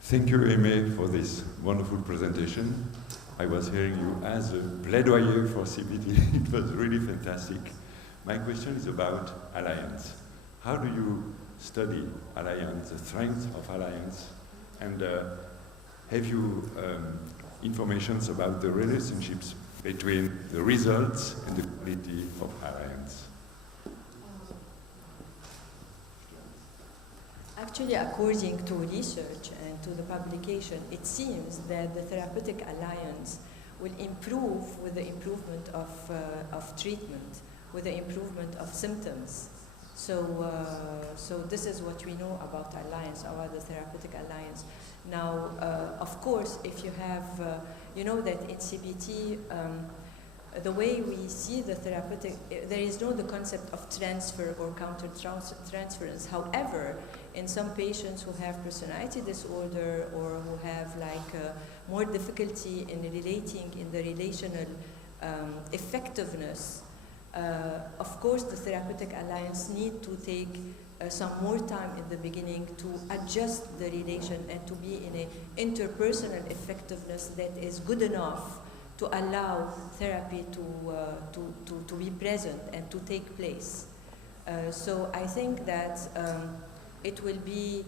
Thank you, Aimé, for this wonderful presentation. I was hearing you as a plaidoyer for CBT. It was really fantastic. My question is about alliance. How do you study alliance, the strength of alliance, and have you information about the relationships between the results and the quality of alliance? Actually, according to research and to the publication, it seems that the therapeutic alliance will improve with the improvement of treatment, with the improvement of symptoms. So this is what we know about alliance, about the therapeutic alliance. Now, of course, if you have, you know that in CBT, the way we see the therapeutic, there is no the concept of transfer or counter-transference. However, in some patients who have personality disorder or who have more difficulty in relating in the relational effectiveness, of course the therapeutic alliance need to take some more time in the beginning to adjust the relation and to be in an interpersonal effectiveness that is good enough to allow therapy to be present and to take place. So I think that it will be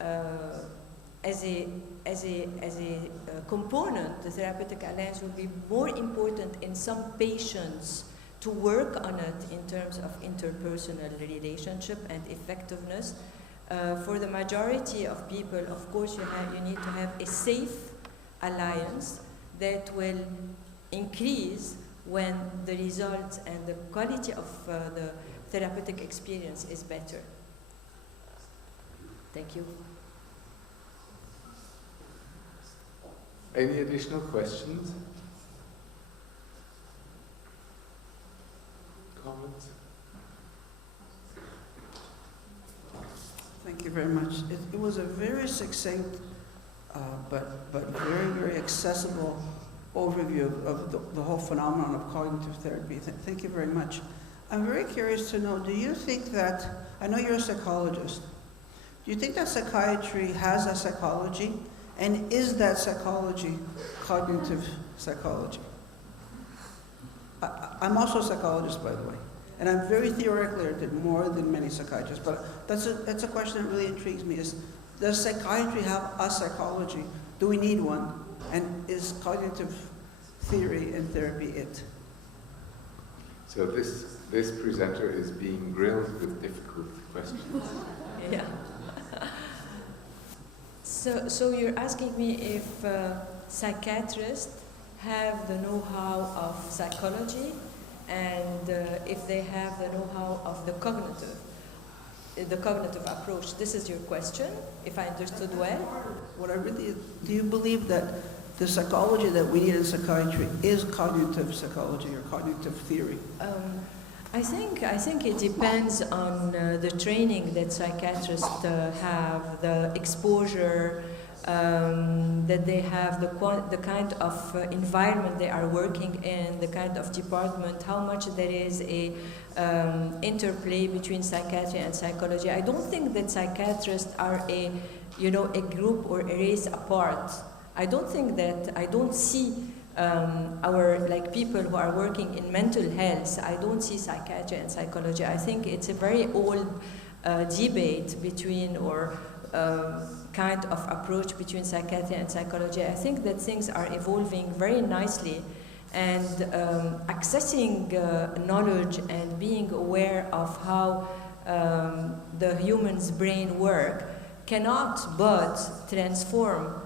as a component, the therapeutic alliance will be more important in some patients to work on it in terms of interpersonal relationship and effectiveness. For the majority of people, of course, you need to have a safe alliance that will increase when the results and the quality of the therapeutic experience is better. Thank you. Any additional questions? Comments? Thank you very much. It was a very succinct but very, very accessible overview of the whole phenomenon of cognitive therapy. Thank you very much. I'm very curious to know, do you think that, I know you're a psychologist, do you think that psychiatry has a psychology, and is that psychology cognitive psychology? I'm also a psychologist, by the way, and I'm very theoretically oriented, more than many psychiatrists, but that's a question that really intrigues me, is does psychiatry have a psychology? Do we need one? And is cognitive theory and therapy it? So this presenter is being grilled with difficult questions. Yeah. So you're asking me if psychiatrists have the know-how of psychology and if they have the know-how of the cognitive approach. This is your question, if I understood well? Do you believe that the psychology that we need in psychiatry is cognitive psychology or cognitive theory? I think it depends on the training that psychiatrists have, the exposure that they have, the kind of environment they are working in, the kind of department, how much there is a interplay between psychiatry and psychology. I don't think that psychiatrists are a group or a race apart. I don't see our people who are working in mental health, I don't see psychiatry and psychology. I think it's a very old debate between or kind of approach between psychiatry and psychology. I think that things are evolving very nicely, and accessing knowledge and being aware of how the human's brain works cannot but transform,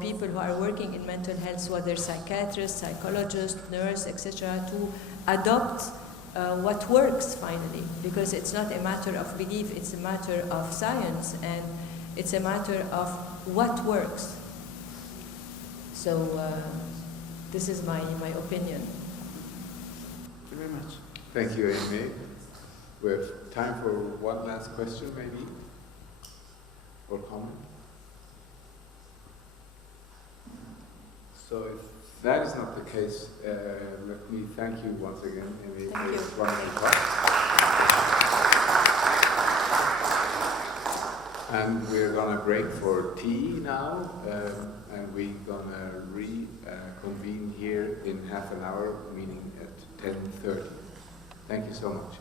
people who are working in mental health, whether psychiatrists, psychologists, nurses, etc., to adopt what works finally, because it's not a matter of belief, it's a matter of science, and it's a matter of what works. So this is my opinion. Thank you very much. Thank you, Amy. We have time for one last question, maybe, or comment. So if that is not the case, let me thank you once again, Amy. Thank you. And we're gonna break for tea now, and we're gonna reconvene here in half an hour, meeting at 10:30. Thank you so much.